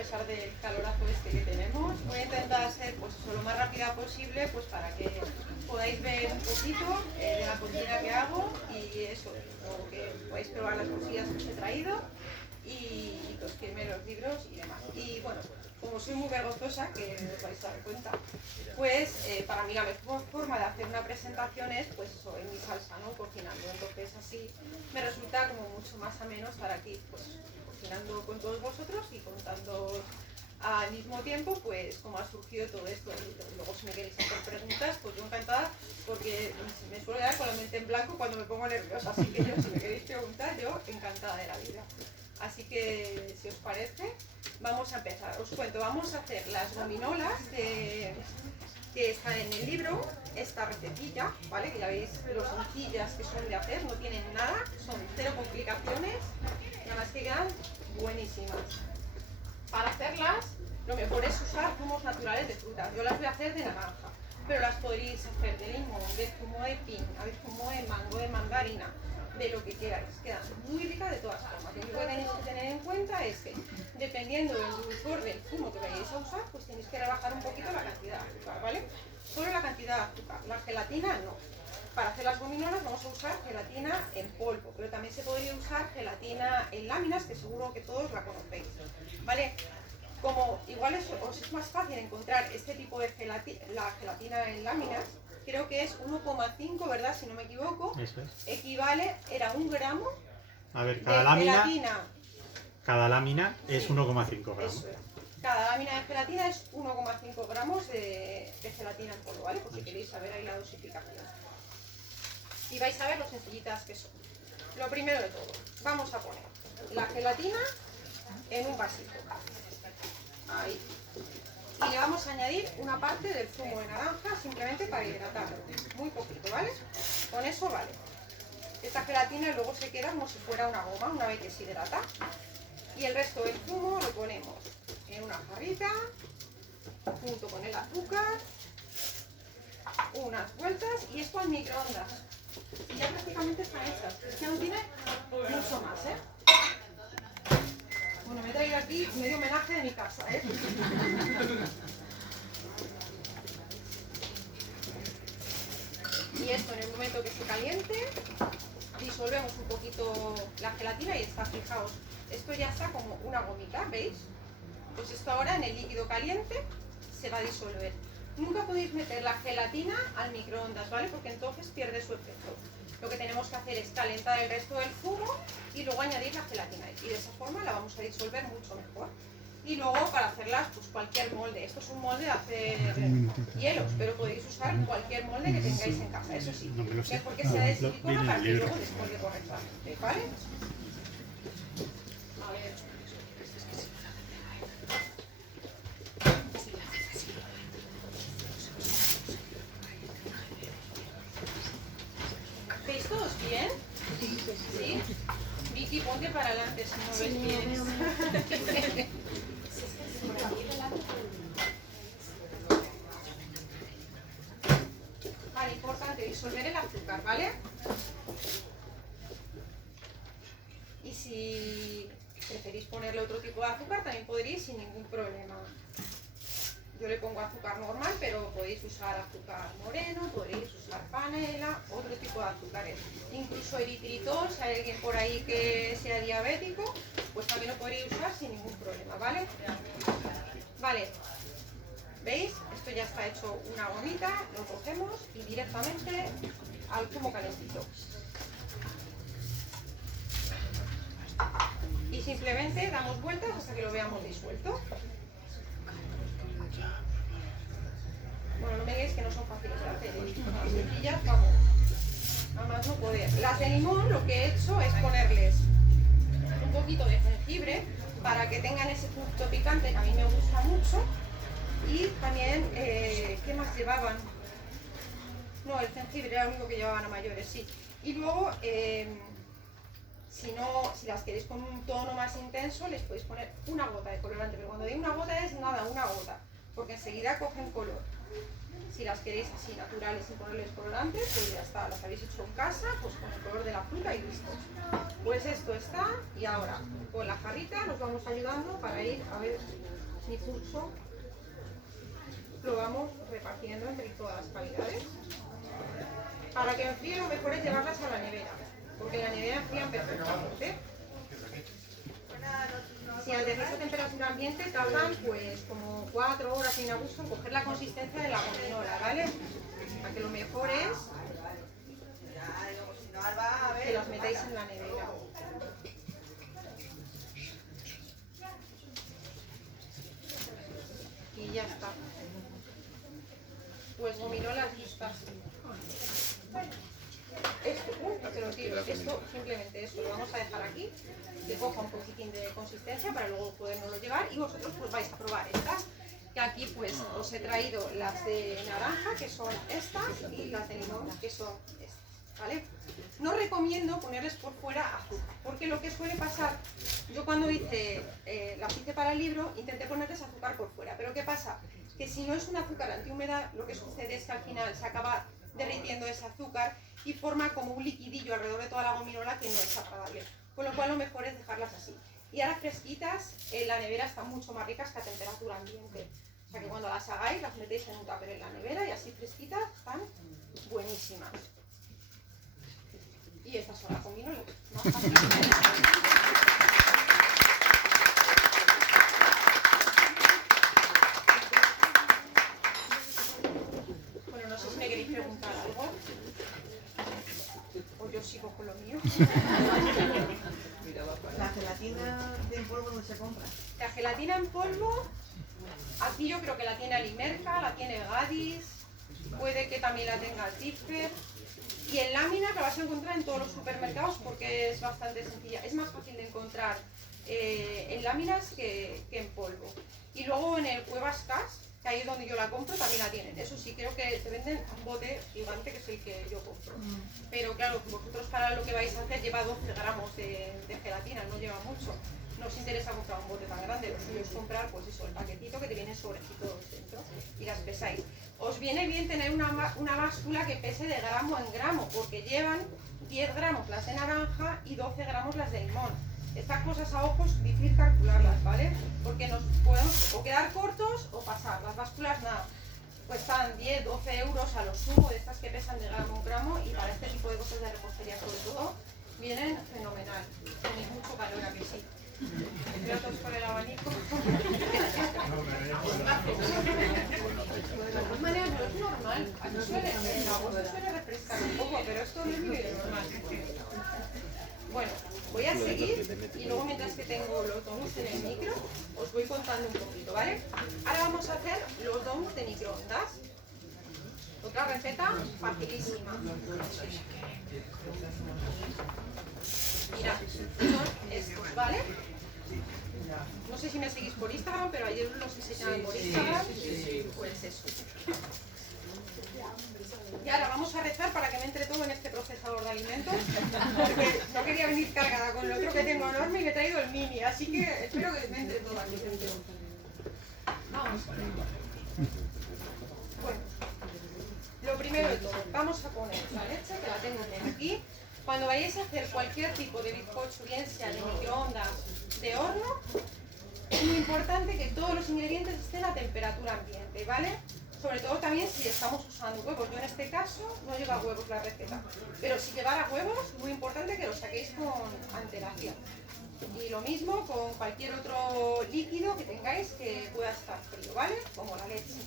pesar del calorazo este que tenemos. Voy a intentar ser pues, lo más rápida posible pues, para que podáis ver un poquito de la cocina que hago y eso, luego que podáis probar las cosillas que os he traído y que os firme los libros y demás. Y bueno, como soy muy vergonzosa, que os vais a dar cuenta, pues para mí la mejor forma de hacer una presentación es pues eso, en mi salsa, ¿no? Cocinando. Entonces así me resulta como mucho más ameno estar aquí pues cocinando con todos vosotros y contando al mismo tiempo pues cómo ha surgido todo esto. Y luego si me queréis hacer preguntas, pues yo encantada, porque me suelo dar con la mente en blanco cuando me pongo nerviosa, así que yo, si me queréis preguntar, yo encantada de la vida. Así que, si os parece, vamos a empezar. Os cuento, vamos a hacer las gominolas que están en el libro, esta recetilla, ¿vale? Que ya veis lo sencillas que son de hacer, no tienen nada, son cero complicaciones, nada más que quedan buenísimas. Para hacerlas, lo mejor es usar zumos naturales de frutas. Yo las voy a hacer de naranja, pero las podréis hacer de limón, de zumo de piña, de zumo de mango, de mandarina, de lo que queráis. Quedan muy ricas de todas formas. Lo único que tenéis que tener en cuenta es que, dependiendo del dulzor del zumo que vayáis a usar, pues tenéis que rebajar un poquito la cantidad de azúcar, ¿vale? Solo la cantidad de azúcar, la gelatina no. Para hacer las gominolas vamos a usar gelatina en polvo, pero también se podría usar gelatina en láminas, que seguro que todos la conocéis, ¿vale? Como igual os es más fácil encontrar este tipo de la gelatina en láminas, creo que es 1,5, ¿verdad? Si no me equivoco. Eso es. Equivale, era 1 gramo A ver, de gelatina. Cada lámina es Sí, 1,5 gramos. Eso era. Cada lámina de gelatina es 1,5 gramos de gelatina en polvo, ¿vale? Por si queréis saber ahí la dosificación. Y vais a ver lo sencillitas que son. Lo primero de todo, vamos a poner la gelatina en un vasito. Ahí. Y le vamos a añadir una parte del zumo de naranja simplemente para hidratarlo. Muy poquito, ¿vale? Con eso vale. Esta gelatina luego se queda como si fuera una goma una vez que se hidrata. Y el resto del zumo lo ponemos en una jarrita junto con el azúcar, unas vueltas y esto al microondas. Y ya prácticamente están hechas. Es que no tiene mucho más, ¿eh? Bueno, me he traído aquí medio homenaje de mi casa, ¿eh? Y esto en el momento que se caliente, disolvemos un poquito la gelatina y está, fijaos, esto ya está como una gomita, ¿veis? Pues esto ahora en el líquido caliente se va a disolver. Nunca podéis meter la gelatina al microondas, ¿vale? Porque entonces pierde su efecto. Lo que tenemos que hacer es calentar el resto del zumo y luego añadir la gelatina. Y de esa forma la vamos a disolver mucho mejor. Y luego para hacerlas, pues cualquier molde. Esto es un molde de hacer hielos, pero podéis usar cualquier molde que tengáis en casa. Eso sí, mejor que sea de silicona para que luego descuelgue correctamente, ¿vale? A ver. ¿Veis todos bien? ¿Sí? Vicky, ponte para adelante si no ves bien. Vale, importante disolver el azúcar, ¿vale? Y si preferís ponerle otro tipo de azúcar, también podréis sin ningún problema. Yo le pongo azúcar normal, pero podéis usar azúcar moreno, podéis usar panela, otro tipo de azúcares. Incluso eritritol, si hay alguien por ahí que sea diabético, pues también lo podréis usar sin ningún problema, ¿vale? Vale, ¿veis? Esto ya está hecho una gomita, lo cogemos y directamente al zumo calentito. Y simplemente damos vueltas hasta que lo veamos disuelto. Bueno, no me digáis que no son fáciles de hacer, las sencillas, vamos, nada más no poder. Las de limón lo que he hecho es ponerles un poquito de jengibre para que tengan ese punto picante que a mí me gusta mucho. Y también, ¿qué más llevaban? No, el jengibre era lo único que llevaban a mayores, sí. Y luego, si las queréis con un tono más intenso, les podéis poner una gota de colorante, pero cuando digo una gota es nada, una gota, porque enseguida cogen color. Si las queréis así naturales sin ponerles colorantes, pues ya está, las habéis hecho en casa, pues con el color de la fruta y listo. Pues esto está, y ahora con la jarrita nos vamos ayudando para ir, a ver, mi pulso, lo vamos repartiendo entre todas las cavidades. Para que enfríe lo mejor es llevarlas a la nevera, porque en la nevera enfrían perfectamente. Si al tener esa temperatura ambiente tardan pues como 4 horas sin abuso en coger la consistencia de la gominola, ¿vale? A que lo mejor es que las metáis en la nevera. Y ya está. Pues gominolas listas. Esto, te lo tiro, esto simplemente eso, lo vamos a dejar aquí, que coja un poquitín de consistencia para luego podernoslo llevar y vosotros pues vais a probar estas, que aquí pues os he traído las de naranja, que son estas, y las de limón, que son estas, ¿vale? No recomiendo ponerles por fuera azúcar, porque lo que suele pasar, yo cuando las hice para el libro, intenté ponerles azúcar por fuera, pero ¿qué pasa? Que si no es un azúcar antihumedad, lo que sucede es que al final se acaba derritiendo ese azúcar y forma como un liquidillo alrededor de toda la gominola que no es agradable, con lo cual lo mejor es dejarlas así. Y ahora fresquitas, en la nevera están mucho más ricas que a temperatura ambiente, o sea que cuando las hagáis las metéis en un tupper en la nevera y así fresquitas están buenísimas. Y estas son las gominolas más fáciles. ¿Me queréis preguntar algo? ¿O yo sigo con lo mío? ¿La gelatina en polvo dónde se compra? La gelatina en polvo, aquí yo creo que la tiene Alimerca, la tiene Gadis, puede que también la tenga Differ. Y en láminas la vas a encontrar en todos los supermercados porque es bastante sencilla. Es más fácil de encontrar en láminas que en polvo. Y luego en el Cuevas Cas, que ahí es donde yo la compro, también la tienen. Eso sí, creo que te venden un bote gigante, que es el que yo compro. Pero claro, vosotros para lo que vais a hacer lleva 12 gramos de gelatina, no lleva mucho. No os interesa comprar un bote tan grande, lo suyo es comprar pues eso, el paquetito que te viene sobrecitos dentro y las pesáis. Os viene bien tener una báscula que pese de gramo en gramo, porque llevan 10 gramos las de naranja y 12 gramos las de limón. Estas cosas a ojos difícil calcularlas, ¿vale? Porque nos podemos o quedar cortos o pasar. Las básculas nada, cuestan 10, 12 euros a lo sumo, de estas que pesan de gramo en gramo, y para este tipo de cosas de repostería sobre todo, vienen fenomenal. Tenéis mucho calor aquí, sí. Espero todos por el abanico. De todas maneras no es normal. Aquí en agosto suele refrescar un poco, pero esto no es muy normal. Bueno, voy a seguir y luego mientras que tengo los donuts en el micro, os voy contando un poquito, ¿vale? Ahora vamos a hacer los donuts de microondas. Otra receta facilísima. Mirad, son estos, ¿vale? No sé si me seguís por Instagram, pero ayer os los enseñaba por Instagram. Pues eso. Y ahora vamos a rezar para que me entre todo en este procesador de alimentos, porque no quería venir cargada con el otro que tengo enorme y me he traído el mini, así que espero que me entre todo aquí dentro. Vamos. Bueno, lo primero de todo, vamos a poner la leche, que la tengo por aquí. Cuando vayáis a hacer cualquier tipo de bizcocho, bien sea de microondas, de horno, es muy importante que todos los ingredientes estén a temperatura ambiente, ¿vale? Sobre todo también si estamos usando huevos. Yo en este caso no lleva huevos la receta, pero si llevara huevos, muy importante que los saquéis con antelación. Y lo mismo con cualquier otro líquido que tengáis que pueda estar frío, ¿vale? Como la leche.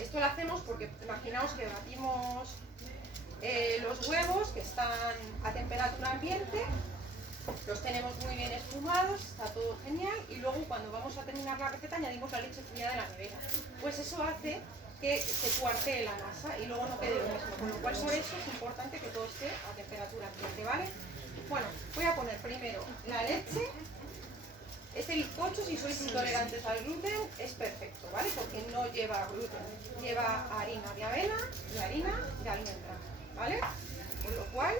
Esto lo hacemos porque imaginaos que batimos los huevos que están a temperatura ambiente, los tenemos muy bien espumados, está todo genial, y luego cuando vamos a terminar la receta añadimos la leche fría de la nevera. Pues eso hace que se cuartee la masa y luego no quede lo mismo, con lo cual por eso es importante que todo esté a temperatura ambiente, ¿vale? Bueno, voy a poner primero la leche. Este bizcocho, si sois intolerantes al gluten, es perfecto, ¿vale? Porque no lleva gluten, lleva harina de avena y harina de almendra, ¿vale? Con lo cual,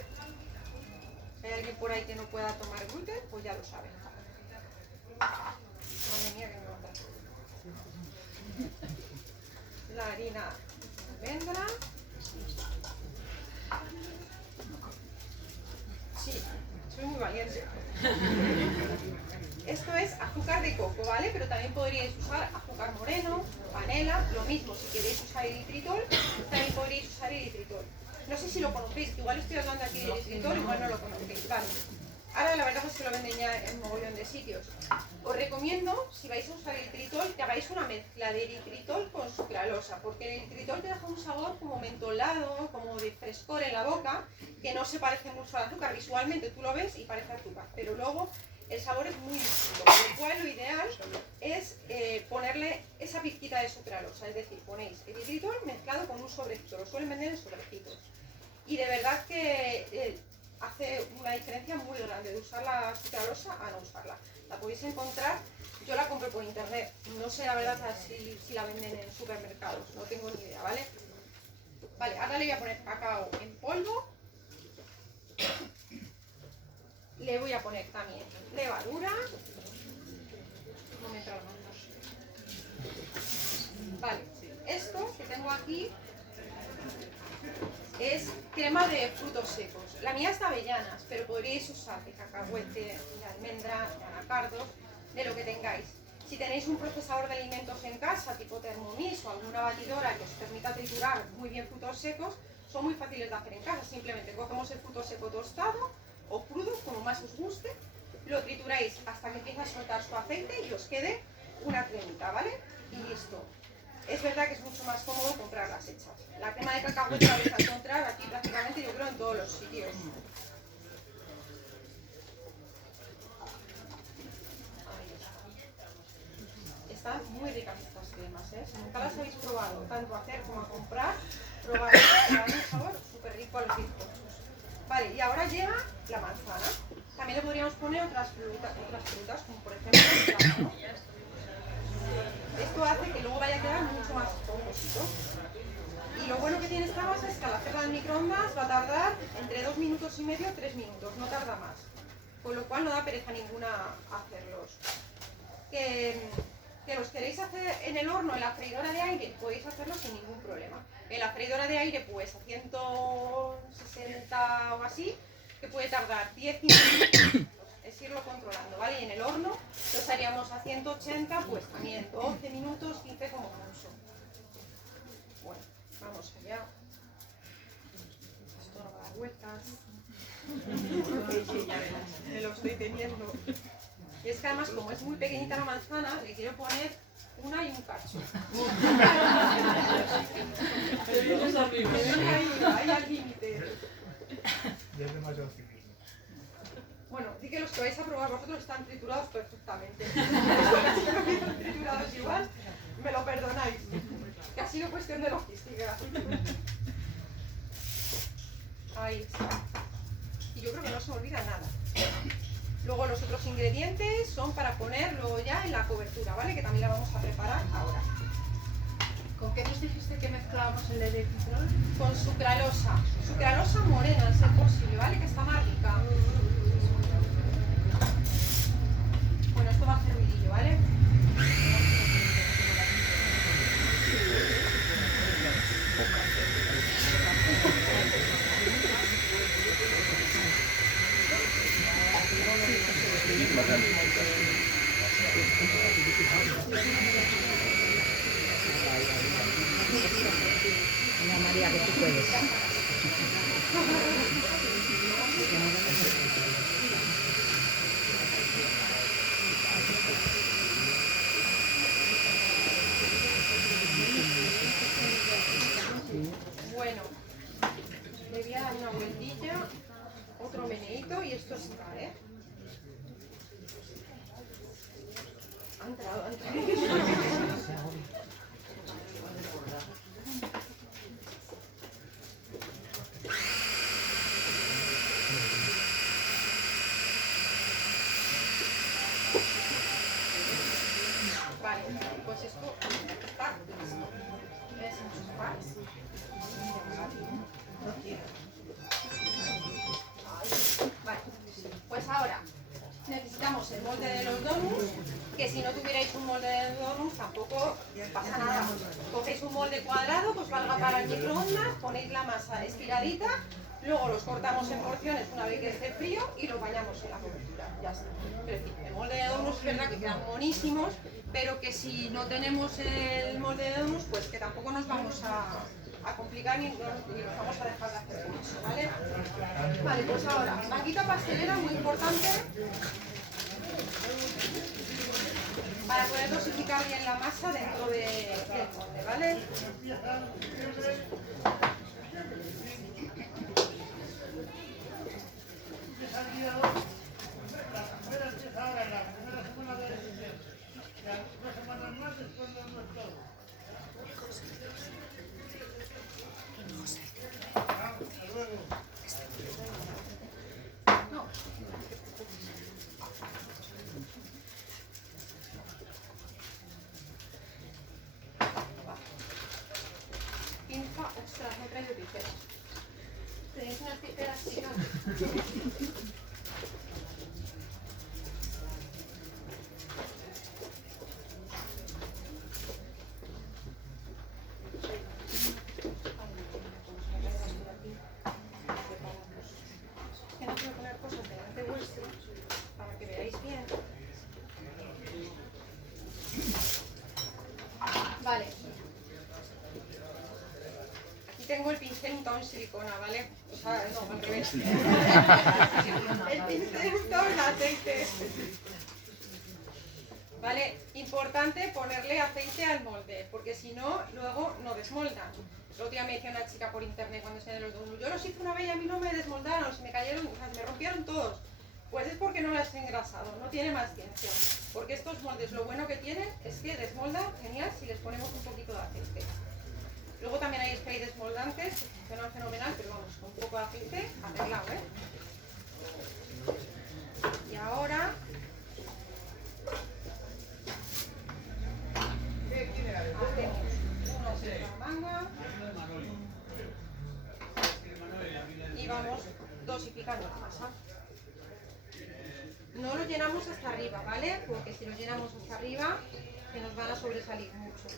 si hay alguien por ahí que no pueda tomar gluten, pues ya lo saben. Madre mía, que me mata. gelatina almendra. Sí, soy muy valiente. Esto es azúcar de coco, ¿vale? Pero también podríais usar azúcar moreno, panela, lo mismo. Si queréis usar eritritol, también podríais usar eritritol. No sé si lo conocéis, igual estoy hablando aquí de eritritol, igual no lo conocéis, ¿vale? Ahora la verdad es que lo venden ya en un mogollón de sitios. Os recomiendo, si vais a usar eritritol, que hagáis una mezcla de eritritol con sucralosa, porque el eritritol te deja un sabor como mentolado, como de frescor en la boca, que no se parece mucho al azúcar. Visualmente tú lo ves y parece azúcar, pero luego el sabor es muy distinto, con lo cual lo ideal es ponerle esa pizquita de sucralosa, es decir, ponéis eritritol mezclado con un sobrecito, lo suelen vender en sobrecitos. Y de verdad que hace una diferencia muy grande de usar la sucralosa a no usarla. La podéis encontrar, yo la compro por internet, no sé la verdad si la venden en supermercados, no tengo ni idea, ¿vale? Vale, ahora le voy a poner cacao en polvo. Le voy a poner también levadura. No me entra la mano. Vale, esto que tengo aquí es crema de frutos secos. La mía es de avellanas, pero podríais usar de cacahuete, de almendra, de anacardos, de lo que tengáis. Si tenéis un procesador de alimentos en casa, tipo Thermomix o alguna batidora que os permita triturar muy bien frutos secos, son muy fáciles de hacer en casa. Simplemente cogemos el fruto seco tostado o crudo, como más os guste, lo trituráis hasta que empiece a soltar su aceite y os quede una cremita, ¿vale? Y listo. Es verdad que es mucho más cómodo comprarlas hechas. La crema de cacahuete la vais a encontrar aquí prácticamente, yo creo, en todos los sitios. Ahí está. Están muy ricas estas cremas, ¿eh? Si nunca las habéis probado, tanto hacer como a comprar, probarlas, que dan un sabor súper rico a los bizcochos. Vale, y ahora llega la manzana. También le podríamos poner otras frutas como por ejemplo el plátano. Esto hace que luego vaya a quedar mucho más esponjosito. Y lo bueno que tiene esta masa es que al hacerla en microondas va a tardar entre 2 minutos y medio, 3 minutos, no tarda más. Con lo cual no da pereza ninguna hacerlos. Que los queréis hacer en el horno, en la freidora de aire, podéis hacerlo sin ningún problema. En la freidora de aire, pues a 160 o así, que puede tardar 10 minutos. Es irlo controlando, ¿vale? Y en el horno los haríamos a 180, pues también 12 minutos, 15 como mucho. Bueno, vamos allá. Esto no va a dar vueltas. Me lo estoy teniendo. Y es que además, como es muy pequeñita la manzana, le quiero poner una y un cacho. Ahí al límite. Bueno, di que los que vais a probar vosotros están triturados perfectamente. Si no vienen triturados igual, me lo perdonáis. Que ha sido cuestión de logística. Ahí está. Y yo creo que no se me olvida nada. Luego los otros ingredientes son para ponerlo ya en la cobertura, ¿vale? Que también la vamos a preparar ahora. ¿Con qué nos dijiste que mezclábamos el eritritol? Con sucralosa. Sucralosa morena, al ser posible, ¿vale? Que está más rica. Bueno, esto va a hacer ruidillo, ¿vale? Ana María, que tú puedes. Bueno, le voy a dar una vueltilla, otro meneíto y esto está, ¿eh? Ha entrado, ha entrado. Vale, pues esto está listo. Es enchufar. Vale, pues ahora necesitamos el molde de los donuts, que si no tuvierais un molde de donuts tampoco pasa nada. Cogéis un molde cuadrado, pues valga para el microondas, ponéis la masa estiradita, luego los cortamos en porciones una vez que esté frío y los bañamos en la cobertura. Ya está. Es decir, el molde de donuts es verdad que quedan buenísimos, pero que si no tenemos el molde de donuts, pues que tampoco nos vamos a complicar ni nos vamos a dejar de hacer con eso, ¿vale? Vale, pues ahora, banquita pastelera, muy importante, para poder dosificar bien la masa dentro del molde, ¿vale? Pinza, ostras, no he traído tijeras. ¿Tenéis unas tijeras, chicas? Que no quiero poner cosas delante vuestro para que veáis bien. Vale. Aquí tengo el pincel untado en silicona, ¿vale? O sea, no, al revés. El pincel untado en aceite. Vale, importante ponerle aceite al molde, porque si no, luego no desmoldan. El otro día me decía una chica por internet cuando enseñé los donuts, yo los hice una vez y a mí no me desmoldaron, se me cayeron, o sea, me rompieron todos. Pues es porque no las he engrasado, no tiene más ciencia. Porque estos moldes lo bueno que tienen es que desmoldan genial si les ponemos un poquito de aceite. Luego también hay spray desmoldantes, que funcionan fenomenal, pero vamos, con un poco de aceite, arreglado, ¿eh? Y ahora... hacemos una manga y vamos dosificando la masa. No lo llenamos hasta arriba, ¿vale? Porque si lo llenamos hasta arriba, se nos van a sobresalir mucho.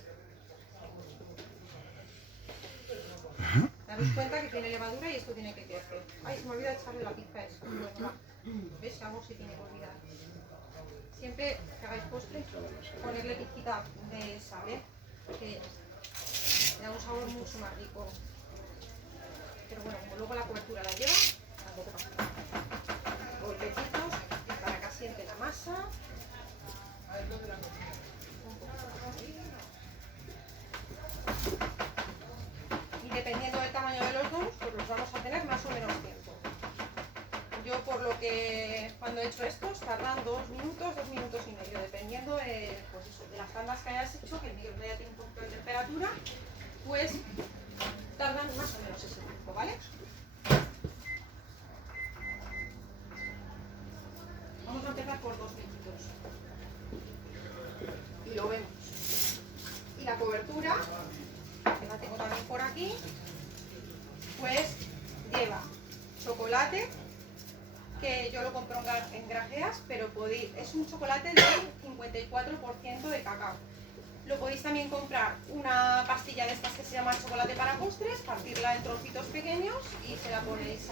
Daros cuenta que tiene levadura y esto tiene que crecer. Ay, se me olvida echarle la pizca a eso. ¿Ves? Algo se tiene que olvidar. Siempre que hagáis postre, ponerle pizquita de sal, ¿eh? Que le da un sabor mucho más rico. Pero bueno, como luego la cobertura la lleva, tampoco pasa nada. Golpecitos para que asiente la masa. Y dependiendo del tamaño de los donuts, pues los vamos a tener más o menos tiempo. Yo por lo que cuando he hecho estos tardan 2 minutos, 2 minutos y medio, dependiendo pues eso, de las tandas que hayas hecho, que el microondas ya tiene un poquito de temperatura, pues tardan más o menos ese tiempo, ¿vale? Vamos a empezar por 2 minutitos. Y lo vemos. Y la cobertura, que la tengo también por aquí, pues lleva chocolate, que yo lo compro en grajeas, pero es un chocolate del 54% de cacao. Lo podéis también comprar una pastilla de estas que se llama chocolate para postres, partirla en trocitos pequeños y se la ponéis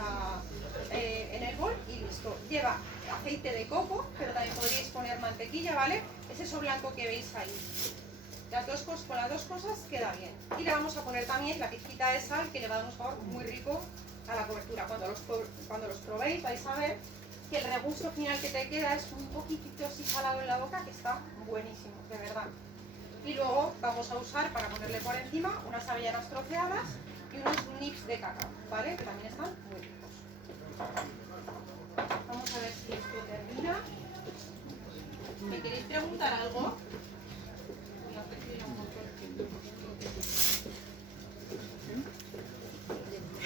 en el bol y listo. Lleva aceite de coco, pero también podríais poner mantequilla, ¿vale? Es eso blanco que veis ahí. Con las dos cosas queda bien. Y le vamos a poner también la pizquita de sal, que le va a dar un sabor muy rico a la cobertura. Cuando los probéis vais a ver que el regusto final que te queda es un poquitito así salado en la boca, que está buenísimo, de verdad. Y luego vamos a usar para ponerle por encima unas avellanas troceadas y unos nips de cacao, ¿vale? Que también están muy ricos. Vamos a ver si esto termina. ¿Me queréis preguntar algo?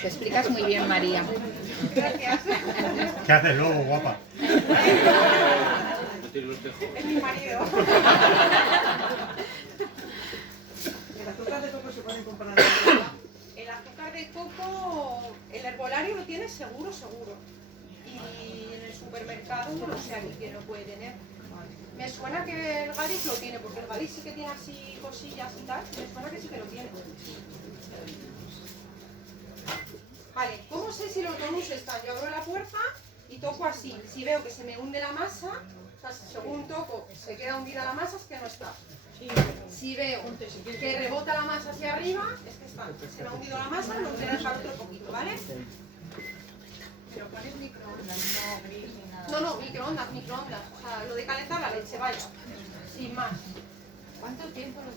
Te explicas muy bien, María. Gracias. ¿Qué haces luego, guapa? Es mi marido. ¿El azúcar de coco se puede comprar? El azúcar de coco, el herbolario lo tiene seguro, seguro. Y en el supermercado no lo sé aquí quién lo puede tener. Me suena que el Gadis lo tiene, porque el Gadis sí que tiene así cosillas y tal. Me suena que sí que lo tiene. Vale, ¿cómo sé si los donuts están? Yo abro la puerta y toco así. Si veo que se me hunde la masa, o sea, según toco se queda hundida la masa, es que no está. Si veo que rebota la masa hacia arriba, es que está. Se me ha hundido la masa, lo voy a dejar otro poquito, ¿vale? Pero pones microondas, no gris ni nada. No, microondas. O sea, lo de calentar la leche, vaya. Sin más. ¿Cuánto tiempo lo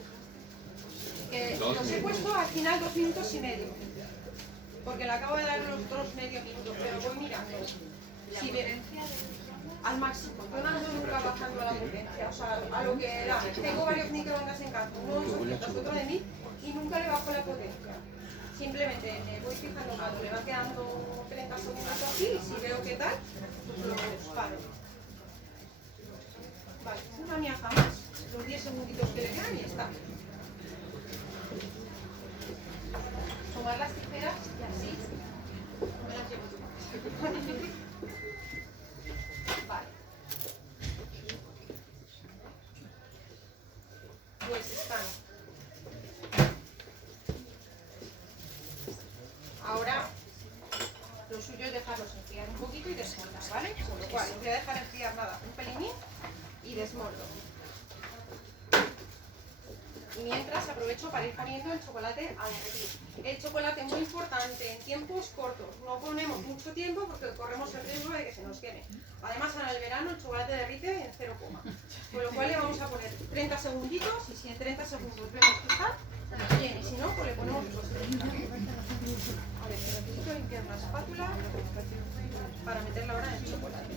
dejaste? Los he puesto al final 2 minutos y medio. Porque le acabo de dar los otros medio minuto, pero voy mirando. Si ve, al máximo. Yo no ando nunca bajando a la potencia, o sea, a lo que da. Tengo varios microondas en casa, uno de 800, otro de 1000, y nunca le bajo la potencia. Simplemente me voy fijando cuando le va quedando 30 segundos así, y si veo que tal, pues los paro. Vale, una miaja más, los 10 segunditos que le quedan y está. Tomar las tijeras y así me las llevo tú. Vale. Pues están. Ahora lo suyo es dejarlos enfriar un poquito y desmoldar, ¿vale? Con lo cual, no voy a dejar enfriar nada, un pelinín y desmoldo. Y mientras aprovecho para ir poniendo el chocolate a derretir. El chocolate muy importante, en tiempos cortos. No ponemos mucho tiempo porque corremos el riesgo de que se nos queme. Además, en el verano el chocolate derrite en 0, con lo cual le vamos a poner 30 segunditos y si en 30 segundos vemos que está bien, y si no, pues le ponemos los 30. A ver, necesito limpiar una espátula para meterla ahora en el chocolate.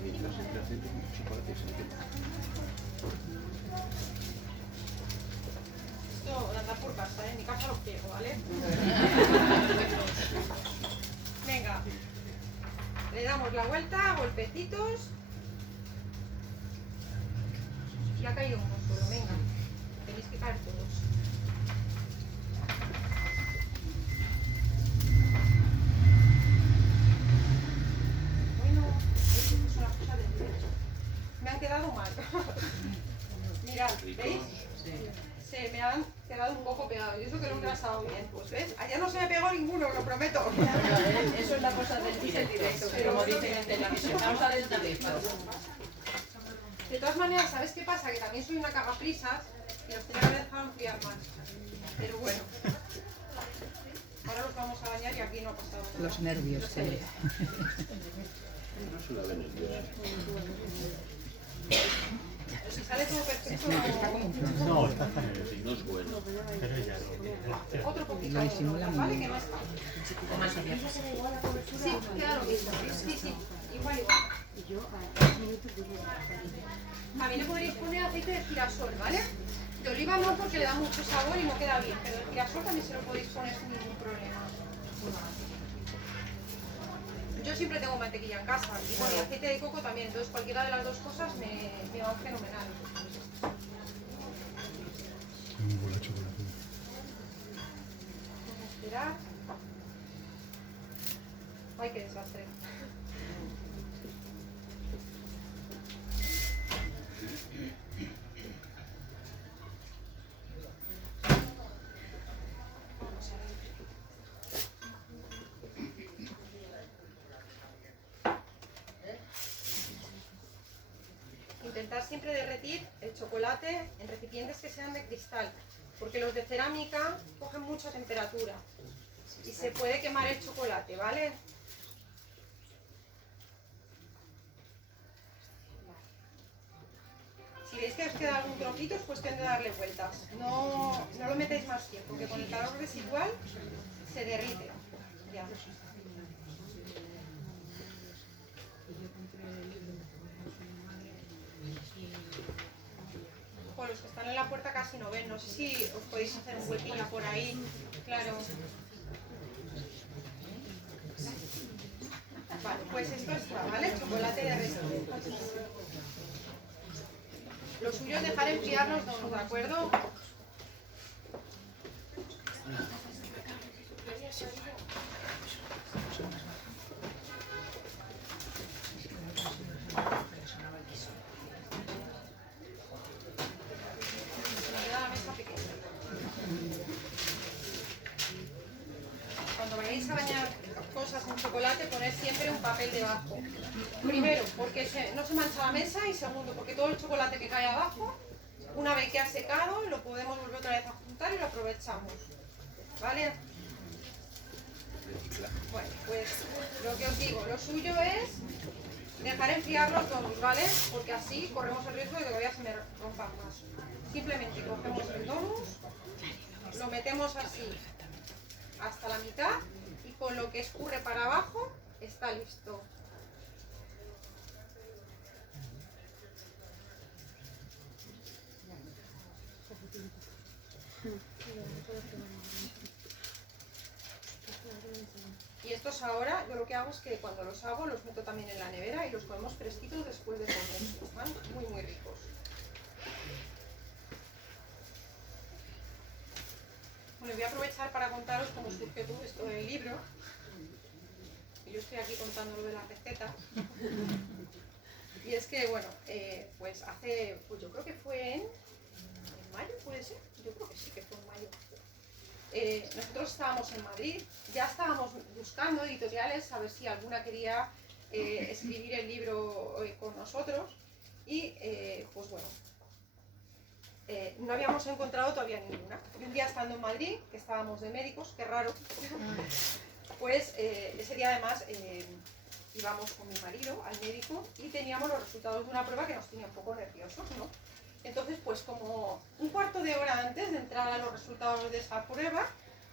Esto de andar por casa, ¿eh? En mi casa lo quiero, ¿vale? Venga, le damos la vuelta, golpecitos. Y ha caído uno solo, venga. Tenéis que caer todos. Bueno, es una cosa del derecho. Me han quedado mal. Mirad, ¿veis? Se me han quedado un poco pegados. Y eso que lo he engrasado bien. Pues ves, allá no se me pegó ninguno, lo prometo. Eso es la cosa del directo, como dicen en televisión. Vamos a ver esta vez. De todas maneras, ¿sabes qué pasa? Que también soy una cagaprisas y los tenía que haber dejado enfriar más. Pero bueno. Ahora los vamos a bañar y aquí no ha pasado nada. Los nervios, sí. Si sale todo perfecto, No, está nervioso. No es bueno. Pero ella no. otro poquito de oro, ¿vale? Que no está. Sí, queda lo mismo. Sí, igual. A mí le podréis poner aceite de girasol, ¿vale? De oliva no, porque le da mucho sabor y no queda bien, pero el girasol también se lo podéis poner sin ningún problema. Yo siempre tengo mantequilla en casa y bueno, y aceite de coco también, entonces cualquiera de las dos cosas me va fenomenal. Un bol de chocolate. Vamos a esperar. Ay, qué desastre. Intentar siempre derretir el chocolate en recipientes que sean de cristal, porque los de cerámica cogen mucha temperatura y se puede quemar el chocolate, ¿vale? Si veis que os queda algún trocito, es cuestión de darle vueltas. No lo metáis más tiempo, que con el calor residual se derrite. Ya. Pues los que están en la puerta casi no ven, no sé si os podéis hacer un huequillo por ahí, claro. Vale, pues esto está, ¿vale? Chocolate de resto. Lo suyo es dejar enfriar los donuts, ¿de acuerdo? un chocolate, poner siempre un papel debajo. Primero, porque no se mancha la mesa, y segundo, porque todo el chocolate que cae abajo, una vez que ha secado, lo podemos volver otra vez a juntar y lo aprovechamos. ¿Vale? Bueno, pues lo que os digo, lo suyo es dejar enfriar los donuts, ¿vale? Porque así corremos el riesgo de que todavía se me rompan más. Simplemente cogemos el donut, lo metemos así hasta la mitad y con lo que escurre para abajo está listo. Y estos ahora, yo lo que hago es que cuando los hago los meto también en la nevera y los comemos fresquitos después de comer. Están muy muy ricos. Bueno, voy a aprovechar para contaros cómo surgió todo esto del libro. Y yo estoy aquí contando lo de la receta. Y es que, bueno, pues hace, pues yo creo que fue en mayo, ¿puede ser? Yo creo que sí que fue en mayo. Nosotros estábamos en Madrid, ya estábamos buscando editoriales a ver si alguna quería escribir el libro con nosotros y pues bueno, no habíamos encontrado todavía ninguna. Y un día estando en Madrid, que estábamos de médicos, qué raro, pues ese día además íbamos con mi marido al médico y teníamos los resultados de una prueba que nos tenía un poco nerviosos, ¿no? Entonces, pues como un cuarto de hora antes de entrar a los resultados de esa prueba,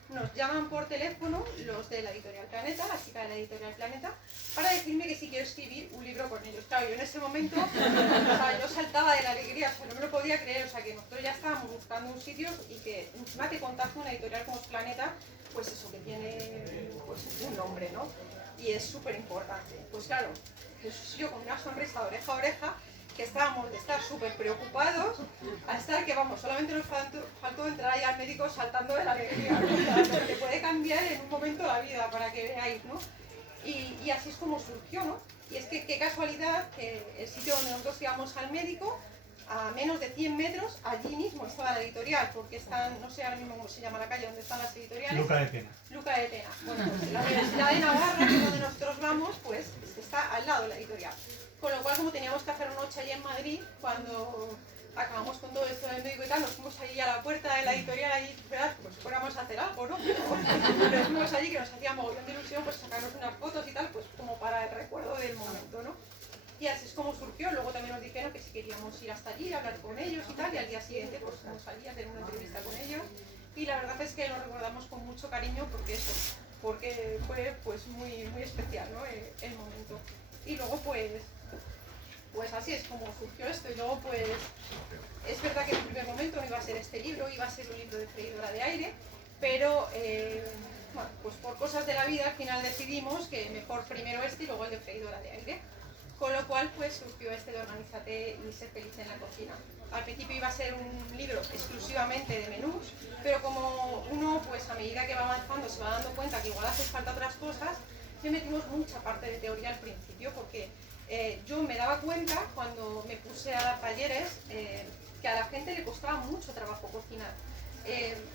nos llaman por teléfono los de la editorial Planeta, la chica de la editorial Planeta, para decirme que si quiero escribir un libro con ellos. Claro, yo en ese momento, o sea, yo saltaba de la alegría, o sea, no me lo podía creer, o sea, que nosotros ya estábamos buscando un sitio y que encima te contacta una editorial como es Planeta, pues eso, que tiene pues, un nombre, ¿no? Y es súper importante. Pues claro, yo con una sonrisa de oreja a oreja, que estábamos de estar súper preocupados a estar que vamos, solamente nos faltó entrar ahí al médico saltando de la alegría, ¿no? O sea, porque puede cambiar en un momento la vida, para que veáis, ¿no? Y así es como surgió, ¿no? Y es que qué casualidad que el sitio donde nosotros íbamos al médico, a menos de 100 metros, allí mismo estaba la editorial, porque están, no sé ahora mismo cómo se llama la calle donde están las editoriales. Luca de Tena. Luca de Tena. Bueno, pues la Universidad de Navarra, que es donde nosotros vamos, pues está al lado de la editorial. Con lo cual, como teníamos que hacer una noche allí en Madrid, cuando acabamos con todo esto del médico y tal, nos fuimos allí a la puerta de la editorial, allí, ¿verdad? Pues fuéramos a hacer algo, ¿no? Pero nos fuimos allí, que nos hacía mogollón de ilusión, pues sacarnos unas fotos y tal, pues como para el recuerdo del momento, ¿no? Y así es como surgió. Luego también nos dijeron que si queríamos ir hasta allí, hablar con ellos y tal, y al día siguiente pues fuimos allí a hacer una entrevista con ellos. Y la verdad es que lo recordamos con mucho cariño porque fue pues muy, muy especial, ¿no? El momento. Y luego pues así es como surgió esto. Y luego pues es verdad que en el primer momento no iba a ser este libro, iba a ser un libro de freidora de aire, pero bueno, pues por cosas de la vida al final decidimos que mejor primero este y luego el de freidora de aire. Con lo cual pues surgió este de Organízate y ser feliz en la cocina. Al principio iba a ser un libro exclusivamente de menús, pero como uno pues a medida que va avanzando se va dando cuenta que igual hace falta otras cosas, le metimos mucha parte de teoría al principio, porque yo me daba cuenta cuando me puse a dar talleres que a la gente le costaba mucho trabajo cocinar.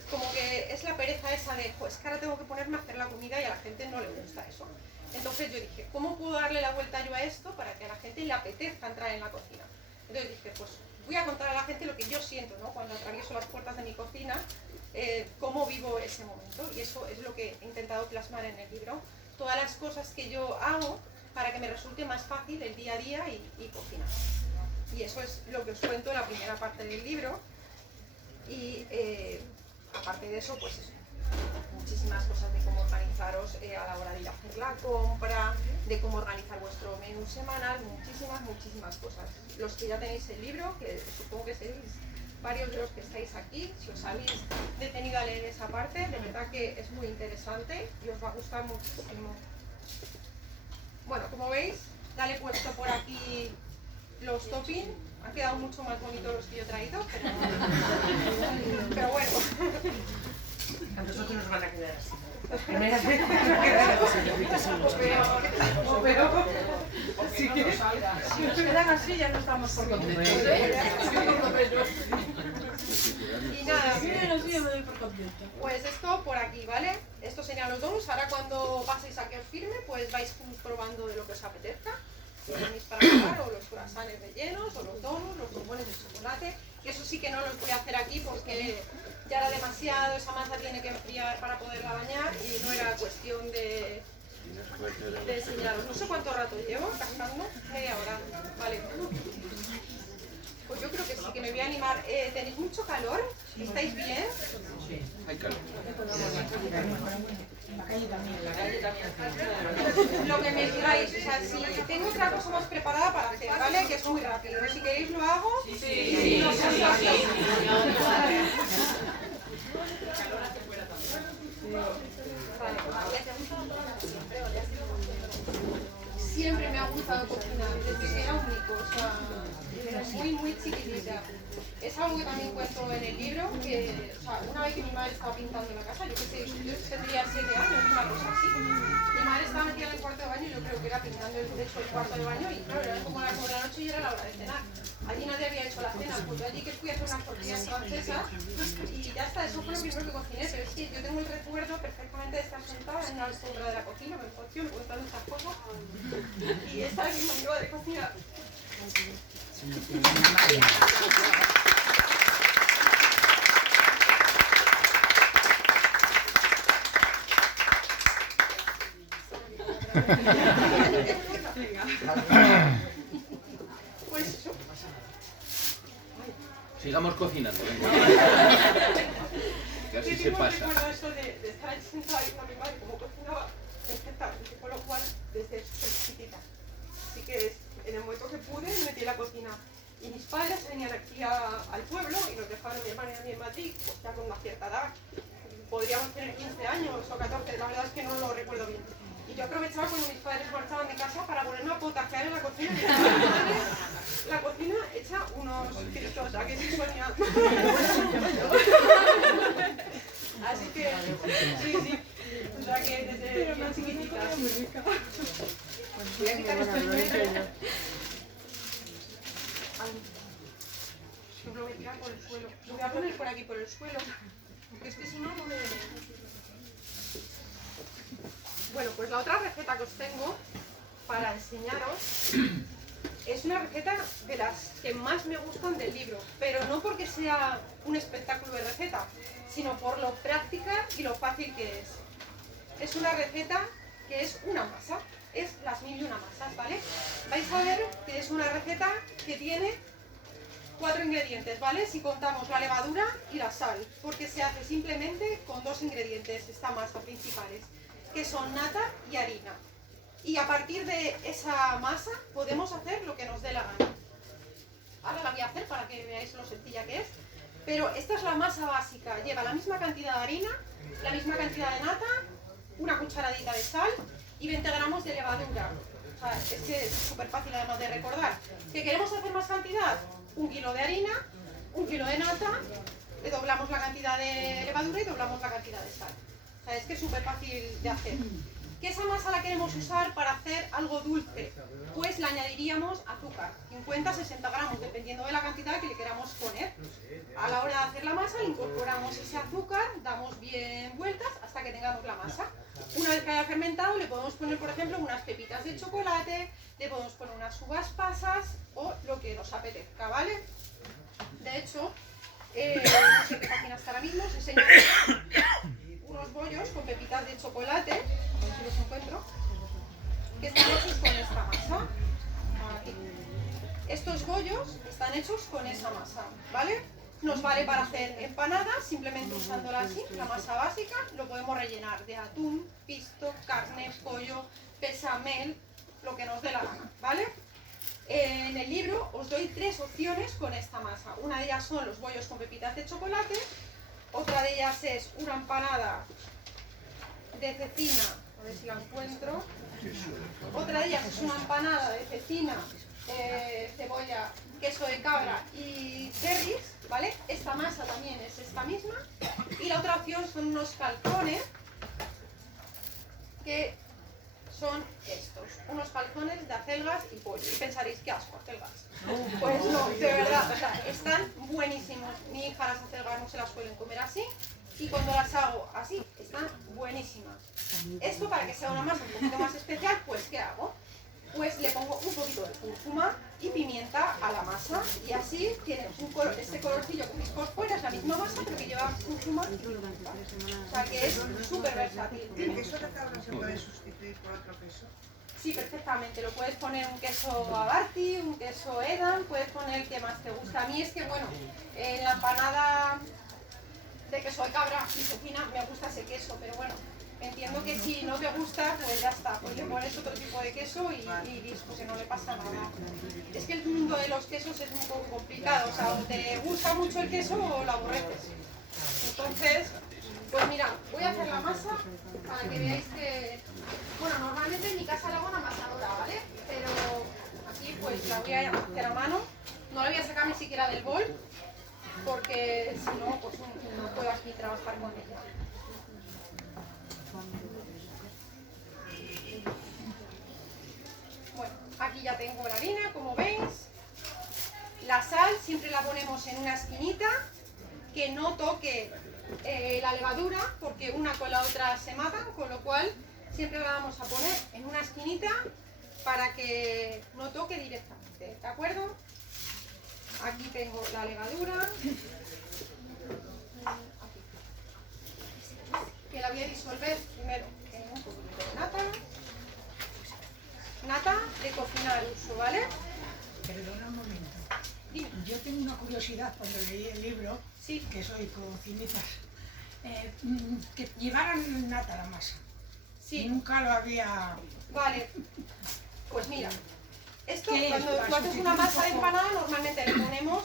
Como que es la pereza esa de, pues que ahora tengo que ponerme a hacer la comida y a la gente no le gusta eso. Entonces yo dije, ¿cómo puedo darle la vuelta yo a esto para que a la gente le apetezca entrar en la cocina? Entonces dije, pues voy a contar a la gente lo que yo siento, ¿no? Cuando atravieso las puertas de mi cocina, cómo vivo ese momento. Y eso es lo que he intentado plasmar en el libro. Todas las cosas que yo hago para que me resulte más fácil el día a día y cocinar. Y eso es lo que os cuento en la primera parte del libro. Y aparte de eso, pues eso, muchísimas cosas de cómo organizaros a la hora de ir a hacer la compra, de cómo organizar vuestro menú semanal, muchísimas cosas. Los que ya tenéis el libro, que supongo que seréis varios de los que estáis aquí, si os habéis detenido a leer esa parte, de verdad que es muy interesante y os va a gustar muchísimo. Bueno, como veis, ya le he puesto por aquí los toppings. Han quedado mucho más bonitos los que yo he traído, pero bueno. A nosotros nos van a quedar así. O peor. Si nos quedan así ya no estamos por contentos. Y nada, menos, sí, me doy por contenta. Pues esto por aquí, ¿vale? Estos serían los donuts. Ahora cuando paséis a que os firme, pues vais probando de lo que os apetezca. Tenéis para probar o los croissants rellenos, o los donuts, los bombones de chocolate. Que eso sí que no los voy a hacer aquí porque ya era demasiado, esa masa tiene que enfriar para poderla bañar y no era cuestión de enseñaros. No sé cuánto rato llevo cascando, media hora. Vale. Pues yo creo que sí, que me voy a animar. ¿Tenéis mucho calor? ¿Estáis bien? Hay calor. La calle también. Lo que me digáis, o sea, si tengo otra cosa más preparada para hacer, ¿vale? Que es muy rápido. Si queréis lo hago. Sí. No sé si así. Siempre me ha gustado cocinar, desde que era único, o sea, desde muy chiquitita. Es algo que también cuento en el libro, que, o sea, una vez que mi madre estaba pintando la casa, yo qué sé, yo tendría 7 años, una cosa así. Mi madre estaba metida en el cuarto de baño y yo creo que era pintando el techo del cuarto de baño y claro, eran como las 9 de la noche y era la hora de cenar. Allí nadie había hecho la cena, pues yo allí que fui a hacer unas tortillas francesas y ya está, eso fue lo primero que cociné, pero es que yo tengo el recuerdo perfectamente de estar sentada en una alfombra de la cocina, me emociona contando estas cosas y estar aquí con mi madre cocinar. Pues eso. Sigamos cocinando, venga. Que así se pasa. Recuerdo esto de estar allí sentada viendo a mi madre como cocinaba perfectamente, con lo cual desde súper chiquitita. Así que en el momento que pude me metí en la cocina. Y mis padres venían aquí al pueblo y nos dejaban a mi hermana y a mí en Madrid, pues ya con una cierta edad. Podríamos tener 15 años o 14, la verdad es que no lo recuerdo bien. Y yo aprovechaba cuando mis padres marchaban de casa para ponerme a potajear en la cocina. La cocina hecha unos cristos, o sea que sí ponía. Así que, sí. O sea que desde bien chiquitita. Voy a quitar esto de medio. Lo voy a tirar por el suelo. Lo voy a poner por aquí, por el suelo. Porque es que si no, no me... Bueno, pues la otra receta que os tengo para enseñaros es una receta de las que más me gustan del libro, pero no porque sea un espectáculo de receta, sino por lo práctica y lo fácil que es. Es una receta que es una masa, es las 1001 masas, ¿vale? Vais a ver que es una receta que tiene 4 ingredientes, ¿vale? Si contamos la levadura y la sal, porque se hace simplemente con 2 ingredientes esta masa principales, que son nata y harina. Y a partir de esa masa podemos hacer lo que nos dé la gana. Ahora la voy a hacer para que veáis lo sencilla que es. Pero esta es la masa básica. Lleva la misma cantidad de harina, la misma cantidad de nata, una cucharadita de sal y 20 gramos de levadura. O sea, es que es súper fácil además de recordar. ¿Que queremos hacer más cantidad? 1 kilo de harina, 1 kilo de nata, le doblamos la cantidad de levadura y doblamos la cantidad de sal. O sea, es que es súper fácil de hacer. ¿Qué esa masa la queremos usar para hacer algo dulce? Pues le añadiríamos azúcar, 50-60 gramos, dependiendo de la cantidad que le queramos poner. A la hora de hacer la masa le incorporamos ese azúcar, damos bien vueltas hasta que tengamos la masa. Una vez que haya fermentado le podemos poner, por ejemplo, unas pepitas de chocolate, le podemos poner unas uvas pasas o lo que nos apetezca, ¿vale? De hecho, no sé qué página está ahora mismo, os enseño unos bollos con pepitas de chocolate, a ver si los encuentro, que están hechos con esta masa. Aquí. Estos bollos están hechos con esa masa, ¿vale? Nos vale para hacer empanadas, simplemente usándola así, la masa básica. Lo podemos rellenar de atún, pisto, carne, pollo, bechamel, lo que nos dé la gana, ¿vale? En el libro os doy 3 opciones con esta masa. Una de ellas son los bollos con pepitas de chocolate, otra de ellas es una empanada de cecina, a ver si la encuentro. Otra de ellas es una empanada de cecina, cebolla, queso de cabra y cherries, ¿vale? Esta masa también es esta misma. Y la otra opción son unos calzones que son estos, unos calzones de acelgas y pollo. Y pensaréis, qué asco, acelgas. Pues no, de verdad, o sea, están buenísimos. Mi hija las acelgas no se las suelen comer así, y cuando las hago así, están buenísimas. Esto, para que sea una masa un poquito más especial, pues ¿qué hago? Pues le pongo un poquito de cúrcuma y pimienta a la masa, y así tiene un color, este colorcillo que veis por fuera es la misma masa, pero que lleva cúrcuma y pimienta. O sea que es súper versátil. ¿El queso de cabra se puede sustituir por otro queso? Sí, perfectamente. Lo puedes poner un queso Abarti, un queso Edam, puedes poner el que más te gusta. A mí es que, bueno, en la empanada de queso de cabra y cecina me gusta ese queso, pero bueno, entiendo que si no te gusta, pues ya está, pues le pones otro tipo de queso y listo, que no le pasa nada. Es que el mundo de los quesos es un poco complicado, o sea, o te gusta mucho el queso o lo aborreces. Entonces, pues mira, voy a hacer la masa para que veáis que, bueno, normalmente en mi casa la hago en amasadora, ¿vale? Pero aquí pues la voy a hacer a mano, no la voy a sacar ni siquiera del bol, porque si no, pues no puedo aquí trabajar con ella. Bueno, aquí ya tengo la harina, como veis. La sal siempre la ponemos en una esquinita, que no toque la levadura, porque una con la otra se matan, con lo cual siempre la vamos a poner en una esquinita para que no toque directamente, ¿de acuerdo? Aquí tengo la levadura, que la voy a disolver primero en un poquito de nata. Nata de cocina al uso, ¿vale? Perdona un momento. Dime. Yo tengo una curiosidad cuando leí el libro, Sí. que soy cocinitas, que llevaran nata a la masa. Sí. Nunca lo había... Vale, pues mira, esto ¿Qué es? cuando tú haces una masa de empanada normalmente le ponemos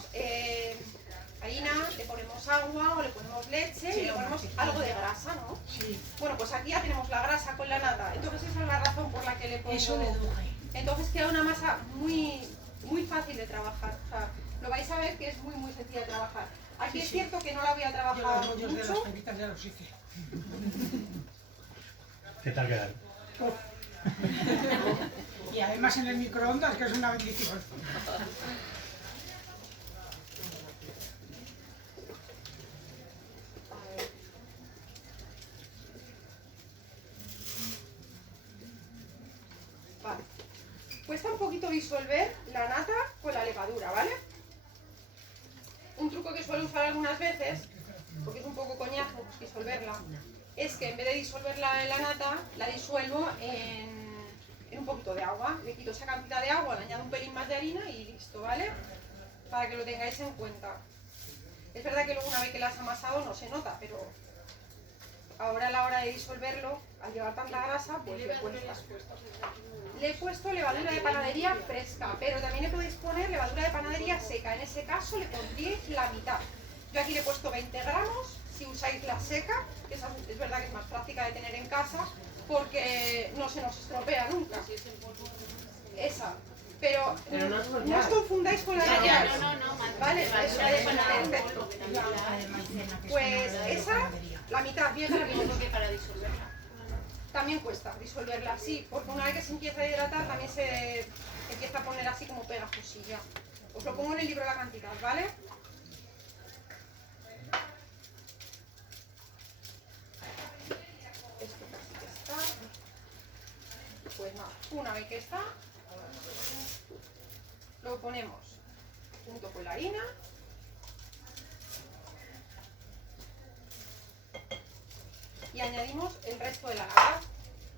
harina, le ponemos agua o le ponemos leche Sí, y le ponemos sí. algo de grasa, ¿no? Sí, Bueno, pues aquí ya tenemos la grasa con la nata, entonces esa es la razón por la que le pongo... eso deduje. Entonces queda una masa muy fácil de trabajar, o sea, lo vais a ver que es muy sencilla de trabajar. Aquí Sí, es sí. cierto que no la voy a Yo trabajar los rollos de las mucho. pepitas ya los hice. ¿Qué tal quedan? Y además en el microondas, que es una bendición. Vale. Cuesta un poquito disolver la nata con la levadura, ¿vale? Un truco que suelo usar algunas veces, porque es un poco coñazo disolverla, es que en vez de disolverla en la nata, la disuelvo en un poquito de agua. Le quito esa cantidad de agua, le añado un pelín más de harina y listo, ¿vale? Para que lo tengáis en cuenta. Es verdad que luego una vez que la has amasado no se nota, pero ahora a la hora de disolverlo, al llevar tanta grasa, pues le cuesta. Le he puesto levadura de panadería fresca, pero también le podéis poner levadura de panadería seca. En ese caso le pondríais la mitad. Yo aquí le he puesto 20 gramos, si usáis la seca, que esa es verdad que es más práctica de tener en casa, porque no se nos estropea nunca. Esa. Pero no os confundáis con la rallada. Vale, eso es perfecto. Pues esa, la mitad, bien grande. Para disolverla. También cuesta disolverla así, porque una vez que se empieza a hidratar también se empieza a poner así como pegajosilla. Os lo pongo en el libro de la cantidad, ¿vale? Esto casi que está. Pues nada, una vez que está, lo ponemos junto con la harina. Y añadimos el resto de la nata.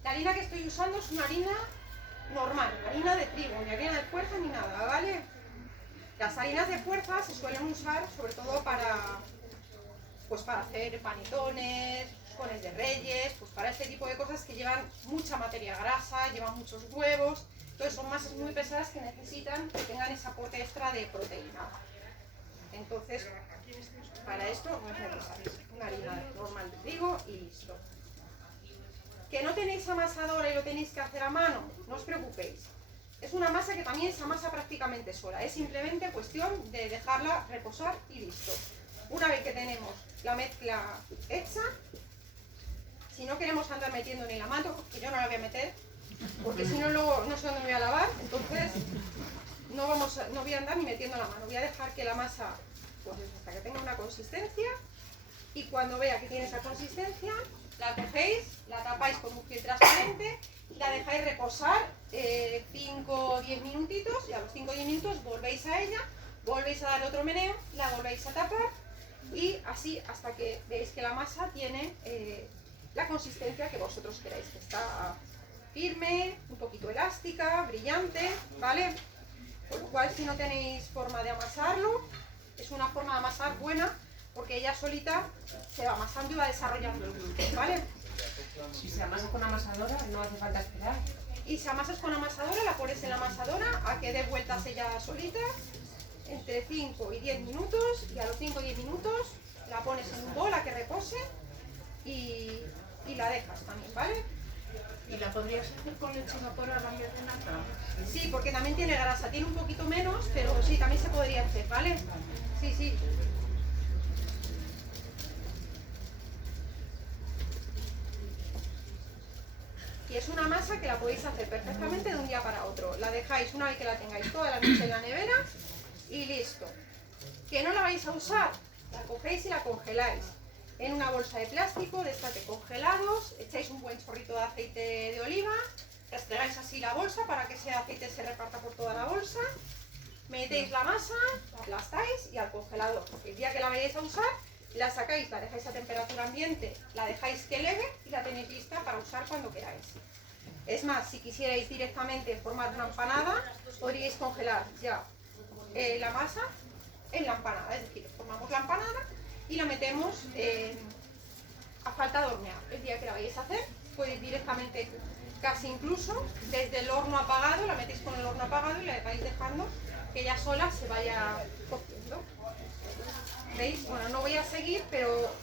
La harina que estoy usando es una harina normal, harina de trigo, ni harina de fuerza ni nada, ¿vale? Las harinas de fuerza se suelen usar sobre todo para hacer panetones, cones de reyes, pues para este tipo de cosas que llevan mucha materia grasa, llevan muchos huevos, entonces son masas muy pesadas que necesitan que tengan ese aporte extra de proteína. Entonces, para esto no es necesario una harina normal de trigo y listo. ¿Que no tenéis amasadora y lo tenéis que hacer a mano? No os preocupéis. Es una masa que también se amasa prácticamente sola. Es simplemente cuestión de dejarla reposar y listo. Una vez que tenemos la mezcla hecha, si no queremos andar metiendo ni la mato, que yo no la voy a meter, porque si no luego no sé dónde me voy a lavar, entonces no voy a andar ni metiendo la mano, voy a dejar que la masa, pues hasta que tenga una consistencia, y cuando vea que tiene esa consistencia, la cogéis, la tapáis con un film transparente, la dejáis reposar 5 o 10 minutitos, y a los 5 o 10 minutos volvéis a ella, volvéis a dar otro meneo, la volvéis a tapar, y así hasta que veáis que la masa tiene la consistencia que vosotros queráis, que está firme, un poquito elástica, brillante, ¿vale? Por lo cual, si no tenéis forma de amasarlo, es una forma de amasar buena, porque ella solita se va amasando y va desarrollando el gluten, ¿vale? Si se amasa con amasadora, no hace falta esperar. Y si amasas con amasadora, la pones en la amasadora a que dé vueltas ella solita, entre 5 y 10 minutos, y a los 5 o 10 minutos la pones en un bol a que repose y la dejas también, ¿vale? ¿Y la podrías hacer con leche evaporada en vez de nata? Sí, porque también tiene grasa, tiene un poquito menos, pero sí, también se podría hacer, ¿vale? Sí, sí. Y es una masa que la podéis hacer perfectamente de un día para otro. La dejáis una vez que la tengáis toda la noche en la nevera y listo. Que no la vais a usar, la cogéis y la congeláis en una bolsa de plástico de estas de congelados, echáis un buen chorrito de aceite de oliva, restregáis así la bolsa para que ese aceite se reparta por toda la bolsa, metéis la masa, la aplastáis y al congelador. Porque el día que la vayáis a usar, la sacáis, la dejáis a temperatura ambiente, la dejáis que leve y la tenéis lista para usar cuando queráis. Es más, si quisierais directamente formar una empanada, podríais congelar ya la masa en la empanada, es decir, formamos la empanada y la metemos a falta de hornear. El día que la vayáis a hacer, podéis directamente, casi incluso, desde el horno apagado, la metéis con el horno apagado y la vais dejando que ella sola se vaya cociendo. ¿Veis? Bueno, no voy a seguir, pero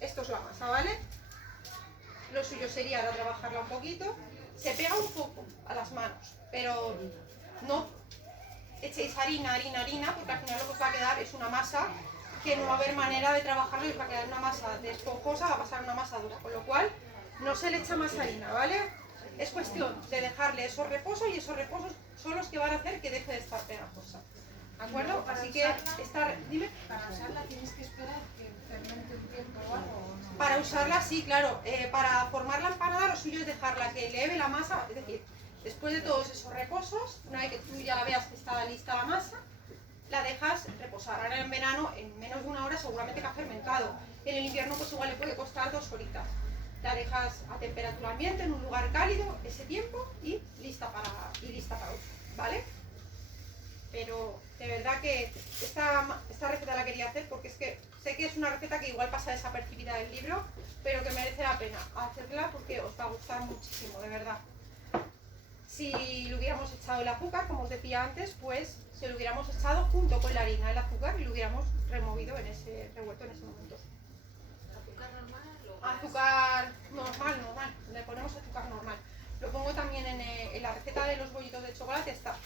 esto es la masa, ¿vale? Lo suyo sería ahora trabajarla un poquito. Se pega un poco a las manos, pero no echéis harina, porque al final lo que os va a quedar es una masa que no va a haber manera de trabajarlo y os va a quedar una masa de esponjosa, va a pasar una masa dura, con lo cual no se le echa más harina, ¿vale? Es cuestión de dejarle esos reposos y esos reposos son los que van a hacer que deje de estar pegajosa. ¿De acuerdo? Así que dime. Para usarla tienes que esperar que fermente un tiempo o algo, ¿o no? Para usarla sí, claro. Para formar la empanada lo suyo es dejarla que eleve la masa, es decir, después de todos esos reposos, una vez que tú ya la veas que está lista la masa, la dejas reposar. Ahora en verano, en menos de una hora seguramente que ha fermentado. En el invierno pues igual le puede costar 2 horitas. La dejas a temperatura ambiente, en un lugar cálido, ese tiempo, y lista para usar, ¿vale? Pero de verdad que esta receta la quería hacer porque es que sé que es una receta que igual pasa desapercibida del libro, pero que merece la pena hacerla porque os va a gustar muchísimo, de verdad. Si le hubiéramos echado el azúcar, como os decía antes, pues se lo hubiéramos echado junto con la harina, el azúcar, y lo hubiéramos removido revuelto en ese momento. ¿Azúcar normal o Azúcar normal, le ponemos azúcar normal. Lo pongo también en la receta de los bollitos de chocolate, está.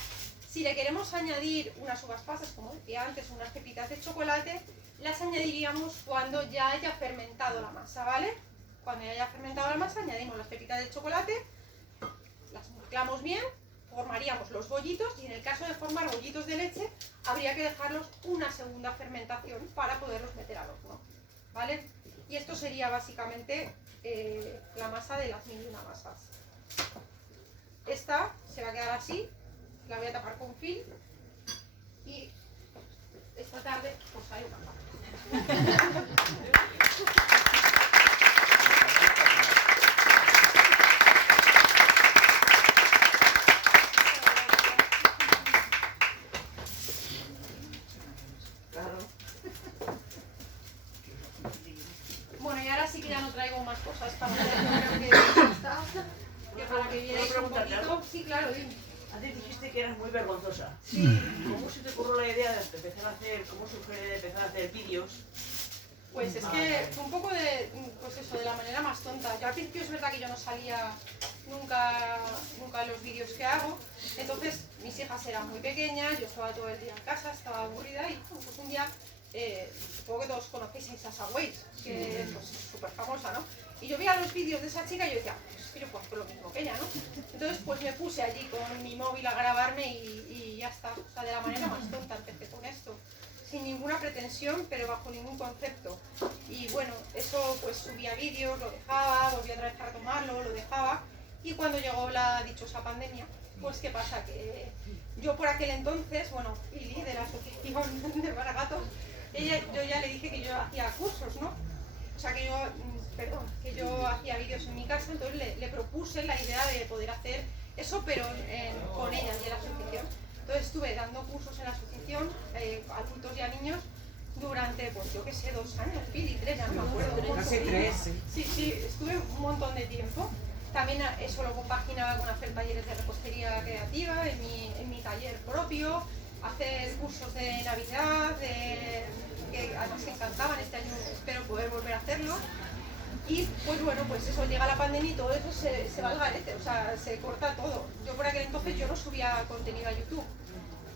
Si le queremos añadir unas uvas pasas, como decía antes, unas pepitas de chocolate, las añadiríamos cuando ya haya fermentado la masa, ¿vale? Cuando ya haya fermentado la masa, añadimos las pepitas de chocolate, las mezclamos bien, formaríamos los bollitos y en el caso de formar bollitos de leche, habría que dejarlos una segunda fermentación para poderlos meter al horno, ¿vale? Y esto sería básicamente la masa de las 1001 masas. Esta se va a quedar así. La voy a tapar con film y esta tarde pues sale una pata. Bueno, y ahora sí que ya no traigo más cosas para que vierais un poquito. Sí, claro, dime. Antes dijiste que eras muy vergonzosa. Sí. ¿Cómo se te ocurrió la idea de empezar a hacer, cómo surgió la idea de empezar a hacer vídeos? Pues es que fue un poco de, pues eso, de la manera más tonta. Yo al principio es verdad que yo no salía nunca en los vídeos que hago, entonces mis hijas eran muy pequeñas, yo estaba todo el día en casa, estaba aburrida y pues un día supongo que todos conocéis a Sasha Weiss, que es pues, súper famosa, ¿no? Y yo veía los vídeos de esa chica y yo decía, pues que yo puedo hacer lo mismo que ella, ¿no? Entonces pues me puse allí con mi móvil a grabarme y ya está. O sea, de la manera más tonta empecé con esto. Sin ninguna pretensión, pero bajo ningún concepto. Y bueno, eso pues subía vídeos, lo dejaba, volvía otra vez a retomarlo, lo dejaba. Y cuando llegó la dichosa pandemia, pues ¿qué pasa? Que yo por aquel entonces, bueno, Pili de la asociación de Baragatos, yo ya le dije que yo hacía cursos, ¿no? O sea, que yo hacía vídeos en mi casa, entonces le propuse la idea de poder hacer eso, pero con ella y en la asociación. Entonces estuve dando cursos en la asociación, a adultos y a niños, durante, pues yo qué sé, 2 años, Pili, 3, ya no me acuerdo. Casi 3, sí. Sí, estuve un montón de tiempo. También eso lo compaginaba con hacer talleres de repostería creativa en mi taller propio, hacer cursos de Navidad, que además me encantaban. Este año espero poder volver a hacerlo. Y pues bueno, pues eso, llega la pandemia y todo eso se va al garete, o sea, se corta todo. Yo por aquel entonces yo no subía contenido a YouTube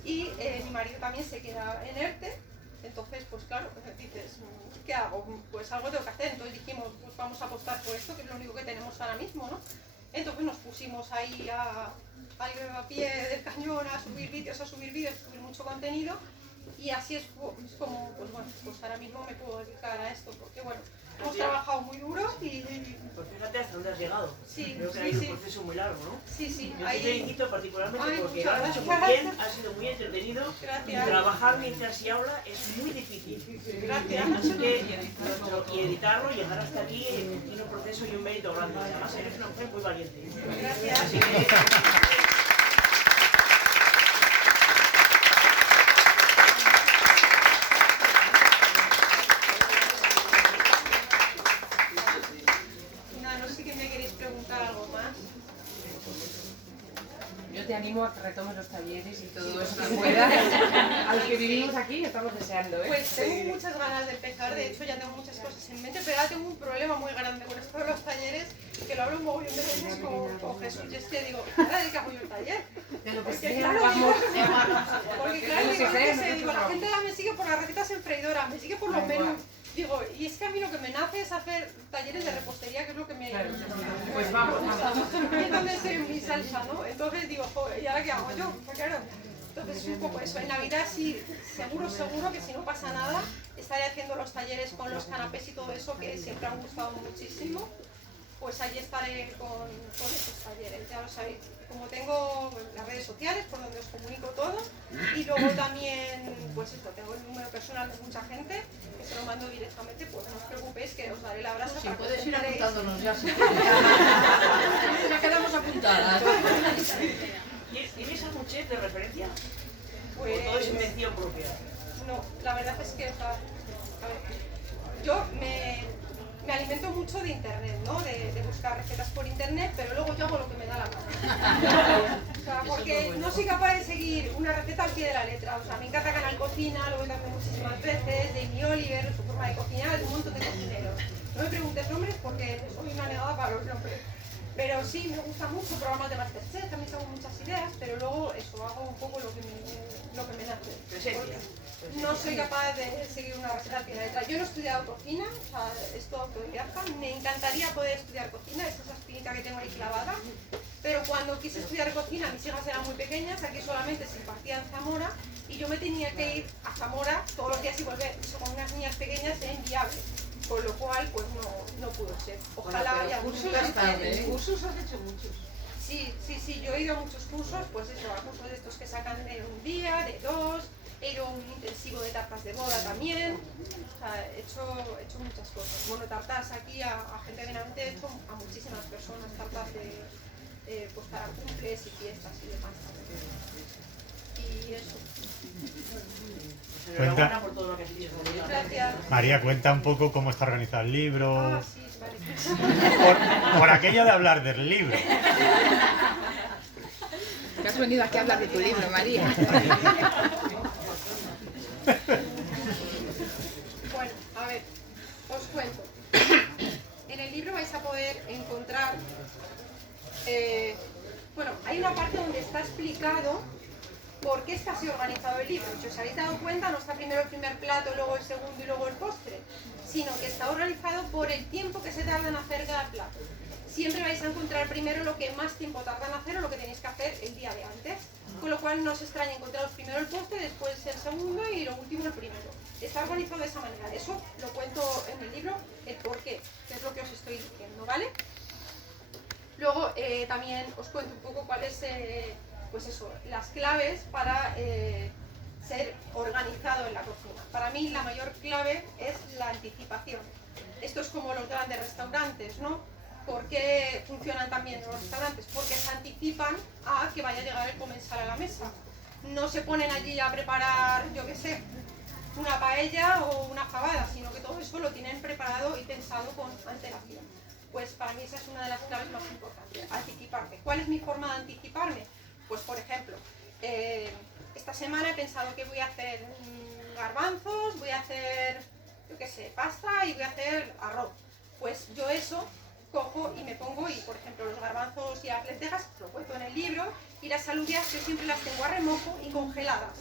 y mi marido también se queda en ERTE. Entonces, pues claro, dices, ¿qué hago? Pues algo tengo que hacer. Entonces dijimos, pues vamos a apostar por esto, que es lo único que tenemos ahora mismo, ¿no? Entonces nos pusimos ahí a pie del cañón, a subir vídeos, a subir mucho contenido. Y así es como, pues bueno, pues ahora mismo me puedo dedicar a esto, porque bueno, hemos trabajado muy duro y... Pues fíjate hasta dónde has llegado. Sí, creo que ha sido un proceso muy largo, ¿no? Sí. Yo te felicito particularmente porque lo muchas has hecho muy bien, ha sido muy entretenido. Gracias. Y trabajar mientras se habla es muy difícil. Gracias. Así que, y editarlo y llegar hasta aquí tiene un proceso y un mérito grande. Además, eres una mujer muy valiente. Gracias. Así que, algo más. Yo te animo a que retomes los talleres y todo eso que puedas. A los que vivimos aquí estamos deseando, ¿eh? Pues tengo muchas ganas de empezar, de hecho ya tengo muchas cosas en mente, pero ahora tengo un problema muy grande con esto de los talleres, que lo hablo un mogollón de veces con Jesús, y es que digo, ahora de qué hago yo el taller. Porque claro, digo, la gente me sigue por las recetas en freidora, me sigue por los menús. Digo, y es que a mí lo que me nace es hacer talleres de repostería, que es lo que me... Pues vamos. Es donde estoy en mi salsa, ¿no? Entonces digo, joder, ¿y ahora qué hago yo? Pues claro. Entonces es un poco eso. En Navidad sí, seguro que si no pasa nada, estaré haciendo los talleres con los canapés y todo eso, que siempre han gustado muchísimo. Pues allí estaré con esos talleres, ya lo sabéis. Como tengo las redes sociales por donde os comunico todo, y luego también, pues esto, tengo el número personal de mucha gente, que se lo mando directamente, pues no os preocupéis que os daré la brasa. Sí, para que puedes os ir enteréis. apuntándonos ya. Ya quedamos apuntadas. ¿Tienes algún chef de referencia? Pues, ¿O todo es invención propia? No, la verdad es que, o sea, a ver, yo me alimento mucho de internet, ¿no? De buscar recetas por internet, pero luego yo hago lo que me da la gana. O sea, porque no soy capaz de seguir una receta al pie de la letra. O sea, me encanta Canal Cocina, lo veo también muchísimas veces, Jamie Oliver, su forma de cocinar, un montón de cocineros. No me preguntes nombres porque soy una negada para los nombres. Pero sí, me gusta mucho programas de Masterchef, también tengo muchas ideas, pero luego eso, hago un poco lo que me nace. Presencia. No soy capaz de seguir una receta al pie de la letra. Yo no he estudiado cocina, o sea, es todo autodidacta. Me encantaría poder estudiar cocina, es esa espinita que tengo ahí clavada. Pero cuando quise estudiar cocina, mis hijas eran muy pequeñas, aquí solamente se impartía en Zamora, y yo me tenía que ir a Zamora todos los días y volver. Eso con unas niñas pequeñas era inviable. Con lo cual, pues no pudo ser. Ojalá haya Cursos has hecho muchos. Sí, yo he ido a muchos cursos, pues eso, a cursos de estos que sacan de un día, de 2, he ido a un intensivo de tartas de boda también, o sea, he hecho muchas cosas. Bueno, tartas aquí a gente benavente, he hecho a muchísimas personas, tartas de pues para cumples y fiestas y demás. Y eso. Enhorabuena por todo lo que has hecho. Gracias. María, cuenta un poco cómo está organizado el libro. Ah, sí, vale. Por aquello de hablar del libro. Te has venido aquí a hablar de tu libro, María. Bueno, a ver, os cuento. En el libro vais a poder encontrar, bueno, hay una parte donde está explicado ¿Por qué está así organizado el libro? Si os habéis dado cuenta, no está primero el primer plato, luego el segundo y luego el postre, sino que está organizado por el tiempo que se tarda en hacer cada plato. Siempre vais a encontrar primero lo que más tiempo tarda en hacer o lo que tenéis que hacer el día de antes. Con lo cual no os extraña encontraros primero el postre, después el segundo y lo último el primero. Está organizado de esa manera. Eso lo cuento en el libro, el por qué, que es lo que os estoy diciendo, ¿vale? Luego también os cuento un poco cuáles, pues eso, las claves para ser organizado en la cocina. Para mí la mayor clave es la anticipación. Esto es como los grandes restaurantes, ¿no? ¿Por qué funcionan también los restaurantes? Porque se anticipan a que vaya a llegar el comensal a la mesa. No se ponen allí a preparar, yo qué sé, una paella o una fabada, sino que todo eso lo tienen preparado y pensado con antelación. Pues para mí esa es una de las claves más importantes, anticiparme. ¿Cuál es mi forma de anticiparme? Pues por ejemplo, esta semana he pensado que voy a hacer garbanzos, voy a hacer, yo qué sé, pasta y voy a hacer arroz. Pues yo eso cojo y me pongo, y por ejemplo los garbanzos y las lentejas, lo cuento en el libro, y las alubias yo siempre las tengo a remojo y congeladas.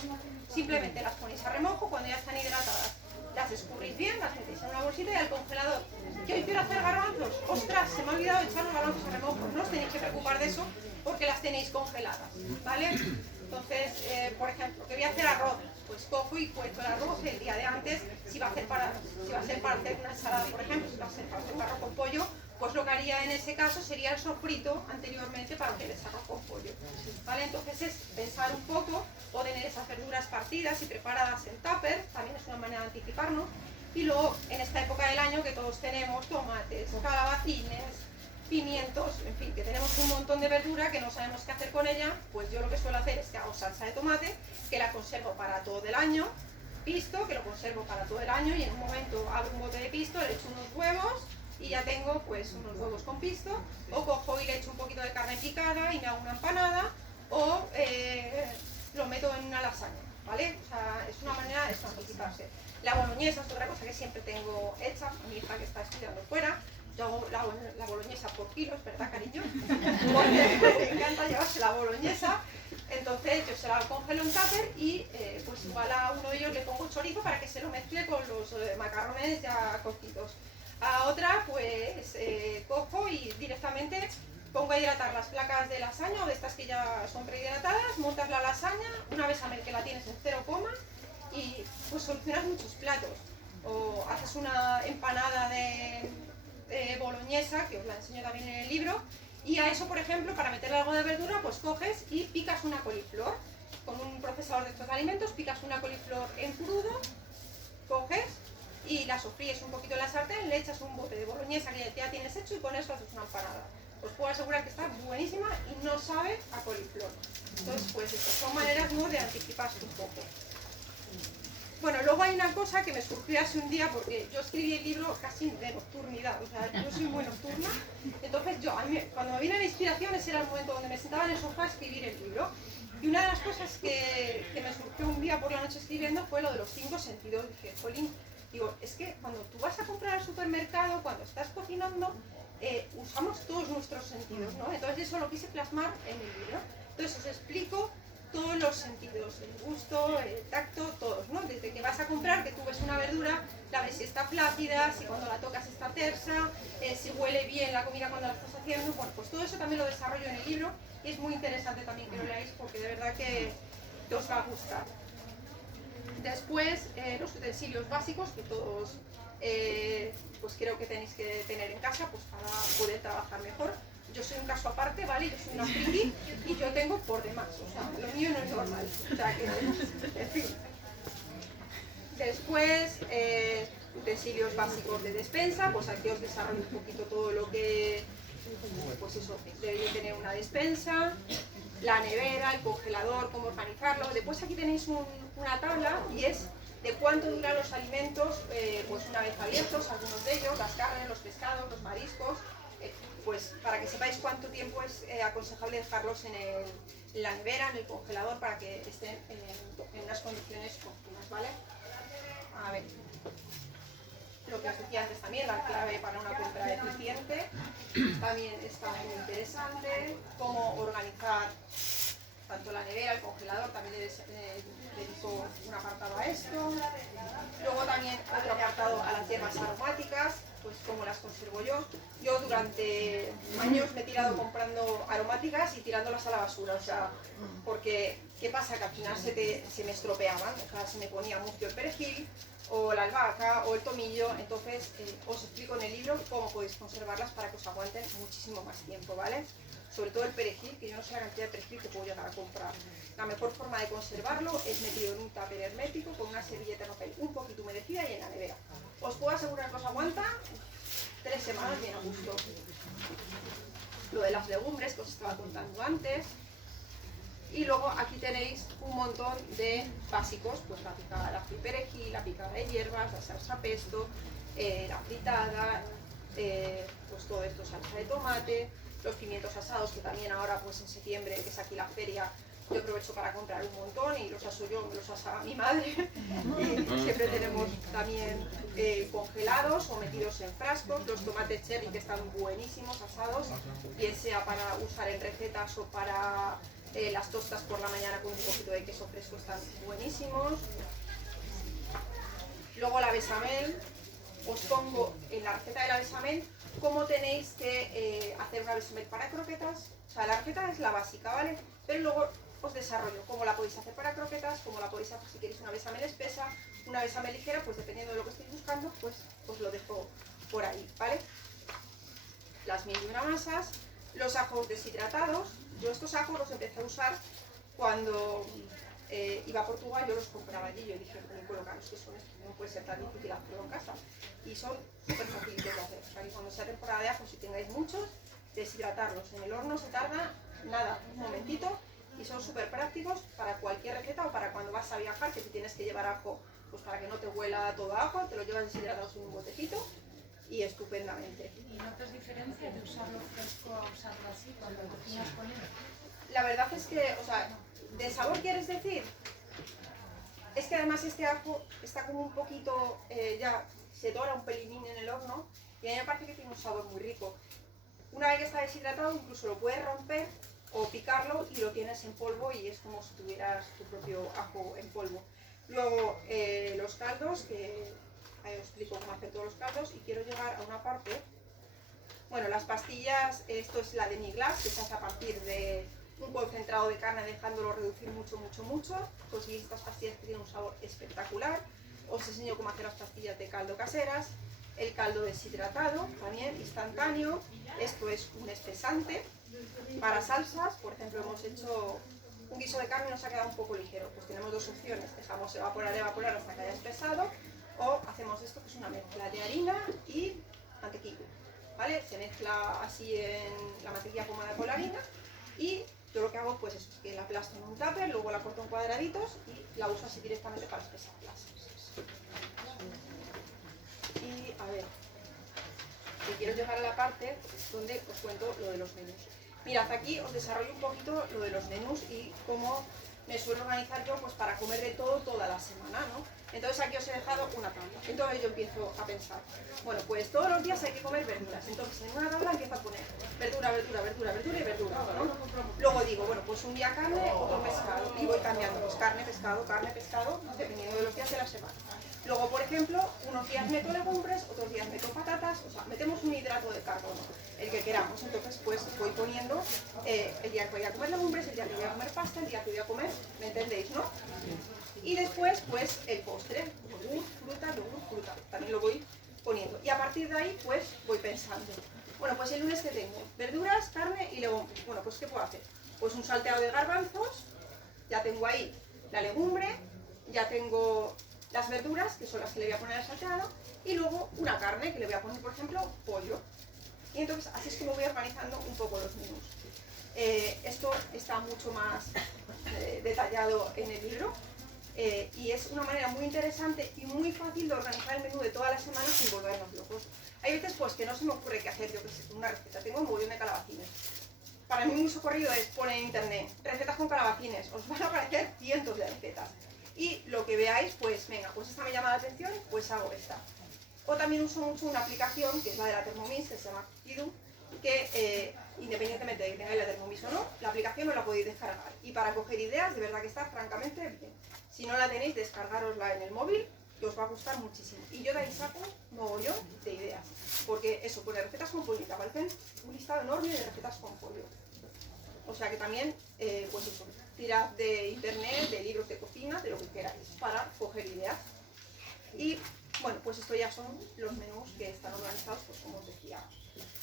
Simplemente las ponéis a remojo, cuando ya están hidratadas las escurrís bien, las metéis en una bolsita y al congelador. ¿Que hoy quiero hacer garbanzos? ¡Ostras! Se me ha olvidado echar los garbanzos a remojo. No os tenéis que preocupar de eso porque las tenéis congeladas, ¿vale? Entonces, por ejemplo, que voy a hacer arroz, pues cojo y cuezo el arroz el día de antes. Si va a ser para hacer una ensalada, por ejemplo, si va a ser para hacer un arroz con pollo, pues lo que haría en ese caso sería el sofrito anteriormente para hacer ese arroz con pollo, ¿vale? Entonces es pensar un poco o tener esas verduras partidas y preparadas en tupper, también es una manera de anticiparnos. Y luego, en esta época del año que todos tenemos tomates, calabacines, pimientos, en fin, que tenemos un montón de verdura que no sabemos qué hacer con ella, pues yo lo que suelo hacer es que hago salsa de tomate, que la conservo para todo el año, pisto, que lo conservo para todo el año, y en un momento abro un bote de pisto, le echo unos huevos y ya tengo pues unos huevos con pisto, o cojo y le echo un poquito de carne picada y me hago una empanada, o lo meto en una lasaña, ¿vale? O sea, es una manera de anticiparse. La boloñesa es otra cosa que siempre tengo hecha, mi hija que está estudiando fuera. Yo hago la boloñesa por kilos, ¿verdad, cariño? Porque me encanta llevarse la boloñesa. Entonces yo se la congelo en tupper y pues igual a uno de ellos le pongo chorizo para que se lo mezcle con los macarrones ya cocidos. A otra pues cojo y directamente pongo a hidratar las placas de lasaña o de estas que ya son prehidratadas, montas la lasaña, una bechamel que la tienes en 0, y pues solucionas muchos platos. O haces una empanada de boloñesa, que os la enseño también en el libro, y a eso, por ejemplo, para meterle algo de verdura, pues coges y picas una coliflor. Con un procesador de estos alimentos, picas una coliflor en crudo, coges y la sofríes un poquito en la sartén, le echas un bote de boloñesa que ya tienes hecho y con eso haces una empanada. Os puedo asegurar que está buenísima y no sabe a coliflor. Entonces, pues eso, son maneras, ¿no?, de anticiparse un poco. Bueno, luego hay una cosa que me surgió hace un día, porque yo escribí el libro casi de nocturnidad, o sea, yo soy muy nocturna. Entonces cuando me viene la inspiración, ese era el momento donde me sentaba en el sofá a escribir el libro. Y una de las cosas que me surgió un día por la noche escribiendo fue lo de los 5 sentidos. Dije, jolín, digo, es que cuando tú vas a comprar al supermercado, cuando estás cocinando, usamos todos nuestros sentidos, ¿no? Entonces eso lo quise plasmar en el libro. Entonces os explico todos los sentidos, el gusto, el tacto, todos, ¿no? Desde que vas a comprar, que tú ves una verdura, la ves si está flácida, si cuando la tocas está tersa, si huele bien la comida cuando la estás haciendo. Bueno, pues todo eso también lo desarrollo en el libro y es muy interesante también que lo leáis porque de verdad que os va a gustar. Después, los utensilios básicos que todos pues creo que tenéis que tener en casa pues para poder trabajar mejor. Yo soy un caso aparte, ¿vale? Yo soy una friki y yo tengo por demás, o sea, lo mío no es normal, o sea que, en fin. Después, utensilios básicos de despensa, pues aquí os desarrollo un poquito todo lo que, pues eso, debería tener una despensa, la nevera, el congelador, cómo organizarlo. Después aquí tenéis una tabla y es de cuánto duran los alimentos, pues una vez abiertos, algunos de ellos, las carnes, los pescados, los mariscos, pues para que sepáis cuánto tiempo es aconsejable dejarlos en la nevera, en el congelador, para que estén en unas condiciones óptimas, ¿vale? A ver, lo que os decía antes también, la clave para una compra eficiente, también está muy interesante, cómo organizar tanto la nevera, el congelador, también le dedico un apartado a esto. Luego también otro apartado a las hierbas aromáticas, pues cómo las conservo yo. Yo durante años me he tirado comprando aromáticas y tirándolas a la basura, o sea, porque ¿qué pasa? Que al final se me estropeaban, o sea, se me ponía mucho el perejil, o la albahaca, o el tomillo. Entonces os explico en el libro cómo podéis conservarlas para que os aguanten muchísimo más tiempo, ¿vale? Sobre todo el perejil, que yo no sé la cantidad de perejil que puedo llegar a comprar. La mejor forma de conservarlo es metido en un tupper hermético con una servilleta de papel un poquito humedecida y en la nevera. Os puedo asegurar que os aguanta 3 semanas bien a gusto. Lo de las legumbres que os estaba contando antes. Y luego aquí tenéis un montón de básicos, pues la picada de ajo y perejil, la picada de hierbas, la salsa pesto, la fritada, pues todo esto, salsa de tomate, los pimientos asados, que también ahora pues en septiembre, que es aquí la feria, yo aprovecho para comprar un montón y los aso yo, me los asa mi madre. Y siempre tenemos también congelados o metidos en frascos, los tomates cherry que están buenísimos asados, bien sea para usar en recetas o para las tostas por la mañana con un poquito de queso fresco, están buenísimos. Luego la bechamel, os pongo en la receta de la bechamel cómo tenéis que hacer una bechamel para croquetas. O sea, la receta es la básica, ¿vale? Pero luego os desarrollo cómo la podéis hacer para croquetas, cómo la podéis hacer si queréis una bechamel espesa, una bechamel ligera, pues dependiendo de lo que estéis buscando, pues os lo dejo por ahí, ¿vale? Las 1001 masas, los ajos deshidratados. Yo estos ajos los empecé a usar cuando iba a Portugal, yo los compraba allí, yo dije, bueno, claro, que son estos, no puede ser tan difícil hacerlo en casa. Y son súper fáciles de hacer. O sea, que cuando sea temporada de ajos, si tengáis muchos, deshidratarlos. En el horno se tarda nada, un momentito, y son súper prácticos para cualquier receta o para cuando vas a viajar, que si tienes que llevar ajo, pues para que no te huela todo ajo, te lo llevas deshidratados en un botecito y estupendamente. ¿Y notas diferencia de usarlo fresco a usarlo así cuando cocinas con él? La verdad es que, o sea, ¿de sabor quieres decir? Es que además este ajo está como un poquito, ya se dora un pelín en el horno y a mí me parece que tiene un sabor muy rico. Una vez que está deshidratado, incluso lo puedes romper o picarlo y lo tienes en polvo y es como si tuvieras tu propio ajo en polvo. Luego los caldos, que ahí os explico cómo hacer todos los caldos, y quiero llegar a una parte. Bueno, las pastillas, esto es la demi-glace, que se hace a partir de un concentrado de carne dejándolo reducir mucho. Conseguís estas pastillas que tienen un sabor espectacular. Os enseño cómo hacer las pastillas de caldo caseras. El caldo deshidratado, también instantáneo. Esto es un espesante para salsas. Por ejemplo, hemos hecho un guiso de carne y nos ha quedado un poco ligero. Pues tenemos dos opciones: dejamos evaporar hasta que haya espesado, o hacemos esto, que es una mezcla de harina y mantequilla, ¿vale? Se mezcla así en la mantequilla pomada con la harina y yo lo que hago pues es que la aplasto en un tupper, luego la corto en cuadraditos y la uso así directamente para espesarlas. Y a ver, que quiero llegar a la parte donde os cuento lo de los menús. Mirad, aquí os desarrollo un poquito lo de los menús y cómo me suelo organizar yo pues para comer de todo toda la semana, ¿no? Entonces aquí os he dejado una tabla. Entonces yo empiezo a pensar, bueno, pues todos los días hay que comer verduras. Entonces en una tabla empiezo a poner verdura y verdura, ¿no? Luego digo, bueno, pues un día carne, otro pescado. Y voy cambiando, pues carne, pescado, dependiendo de los días de la semana. Luego, por ejemplo, unos días meto legumbres, otros días meto patatas, o sea, metemos un hidrato de carbono, el que queramos. Entonces, pues voy poniendo el día que voy a comer legumbres, el día que voy a comer pasta, el día que voy a comer, ¿me entendéis, no? Y después, pues el postre, yogur, fruta, también lo voy poniendo. Y a partir de ahí, pues voy pensando, bueno, pues el lunes que tengo verduras, carne y legumbres. Bueno, pues ¿qué puedo hacer? Pues un salteado de garbanzos, ya tengo ahí la legumbre, ya tengo las verduras, que son las que le voy a poner al salteado, y luego una carne, que le voy a poner, por ejemplo, pollo. Y entonces así es como voy organizando un poco los menús. Esto está mucho más detallado en el libro, y es una manera muy interesante y muy fácil de organizar el menú de toda la semana sin volvernos locos. Hay veces pues que no se me ocurre qué hacer, yo que sé, una receta, tengo un montón de calabacines. Para mí muy socorrido es poner en internet recetas con calabacines, os van a aparecer cientos de recetas. Y lo que veáis, pues venga, pues esta me llama la atención, pues hago esta. O también uso mucho una aplicación, que es la de la Thermomix, que se llama Kidu, que independientemente de que tengáis la Thermomix o no, la aplicación os la podéis descargar. Y para coger ideas, de verdad que está francamente bien. Si no la tenéis, descargarosla en el móvil, que os va a gustar muchísimo. Y yo de ahí saco un mogollón de ideas. Porque eso, pone recetas con pollo, te aparecen un listado enorme de recetas con pollo. O sea que también, pues eso, tirad de internet, de libros de cocina, de lo que queráis, para coger ideas. Y bueno, pues esto ya son los menús que están organizados, pues como os decía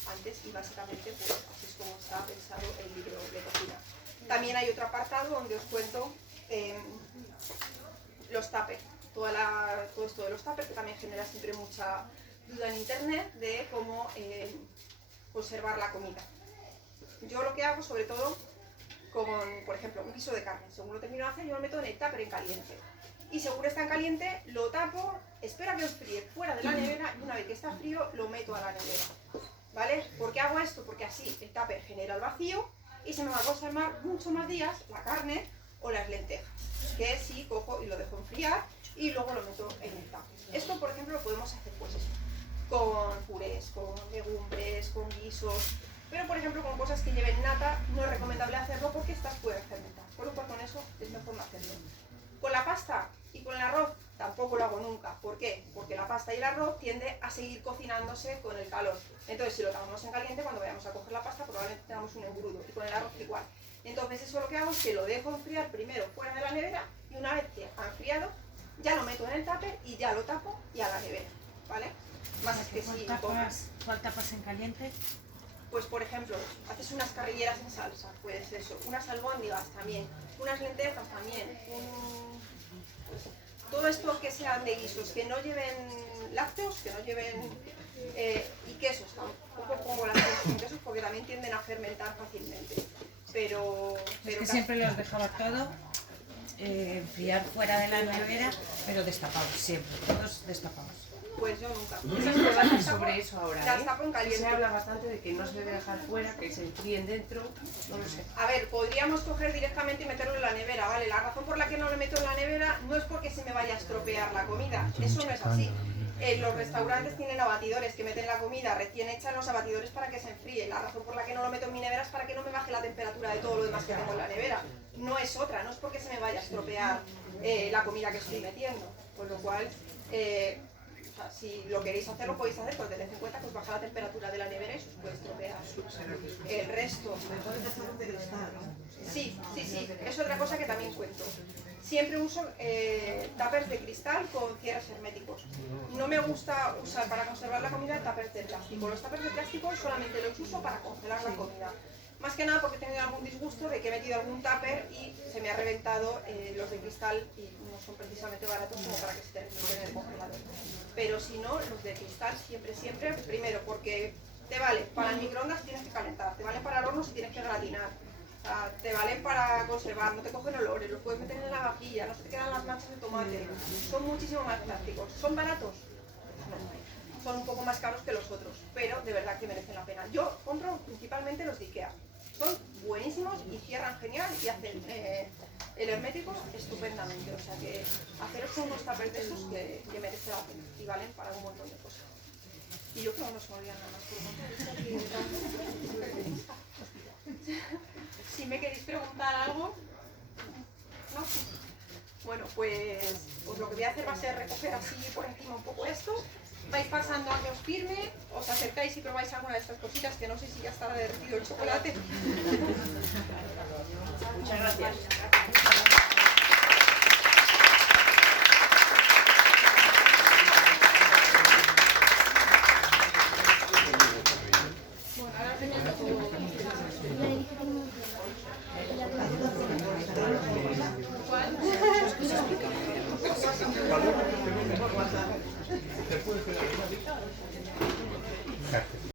antes, y básicamente pues así es como está pensado el libro de cocina. También hay otro apartado donde os cuento los tuppers, todo esto de los tuppers, que también genera siempre mucha duda en internet de cómo conservar la comida. Yo lo que hago sobre todo con, por ejemplo, un guiso de carne, según lo termino de hacer, yo lo meto en el tupper en caliente. Y según está en caliente, lo tapo, espero a que enfríe fuera de la nevera y una vez que está frío, lo meto a la nevera. ¿Vale? ¿Por qué hago esto? Porque así el tupper genera el vacío y se me va a conservar mucho más días la carne o las lentejas, que si cojo y lo dejo enfriar y luego lo meto en el tupper. Esto, por ejemplo, lo podemos hacer pues eso, con purés, con legumbres, con guisos, pero por ejemplo con cosas que lleven nata no es recomendable hacerlo porque estas pueden fermentar, por lo cual con eso es mejor no hacerlo. Con la pasta y con el arroz tampoco lo hago nunca. ¿Por qué? Porque la pasta y el arroz tiende a seguir cocinándose con el calor. Entonces, si lo dejamos en caliente, cuando vayamos a coger la pasta, probablemente tengamos un engrudo. Y con el arroz igual. Entonces, eso lo que hago es que lo dejo enfriar primero fuera de la nevera y una vez que ha enfriado, ya lo meto en el tupper y ya lo tapo y a la nevera. ¿Vale? Más que si ¿Cuál tapas en caliente? Pues por ejemplo, haces unas carrilleras en salsa, pues eso, unas albóndigas también, unas lentejas también, pues, todo esto que sean de guisos, que no lleven lácteos, que no lleven y quesos, tampoco pongo las cosas con quesos porque también tienden a fermentar fácilmente, pero Es que siempre los dejaba todo enfriar fuera de la nevera, pero destapados, siempre, todos destapados. pues yo nunca. Esas cosas las tapo, Sobre eso ahora, las tapo en caliente. se habla bastante de que no se debe dejar fuera, que se enfríen dentro, no lo sé. A ver, podríamos coger directamente y meterlo en la nevera, ¿vale? La razón por la que no lo meto en la nevera no es porque se me vaya a estropear la comida, eso no es así. Los restaurantes tienen abatidores que meten la comida recién hecha en los abatidores para que se enfríe. La razón por la que no lo meto en mi nevera es para que no me baje la temperatura de todo lo demás que tengo en la nevera. No es otra, no es porque se me vaya a estropear la comida que estoy metiendo. Con lo cual, o sea, si lo queréis hacer, lo podéis hacer, pero tened en cuenta que os baja la temperatura de la nevera y se os puede estropear el resto. Sí, es otra cosa que también cuento. Siempre uso tuppers de cristal con cierres herméticos. No me gusta usar para conservar la comida tuppers de plástico. Los tuppers de plástico solamente los uso para congelar la comida. Más que nada porque he tenido algún disgusto de que he metido algún tupper y se me ha reventado los de cristal y no son precisamente baratos como para que se terminen en el congelador. Pero si no, los de cristal siempre, primero porque te vale para el microondas si tienes que calentar, te vale para el horno si tienes que gratinar. O sea, te valen para conservar, no te cogen olores, los puedes meter en la vajilla, no se te quedan las manchas de tomate, son muchísimo más prácticos. ¿Son baratos? No, son un poco más caros que los otros, pero de verdad que merecen la pena. Yo compro principalmente los de Ikea, son buenísimos y cierran genial y hacen el hermético estupendamente, o sea que haceros con unos tuppers de estos que merece la pena y valen para un montón de cosas. Y yo creo que no se me olvida nada más. Si me queréis preguntar algo, ¿no? Bueno, pues lo que voy a hacer va a ser recoger así por encima un poco esto. Vais pasando años firme, os acercáis y probáis alguna de estas cositas que no sé si ya estará derretido el chocolate. Muchas gracias.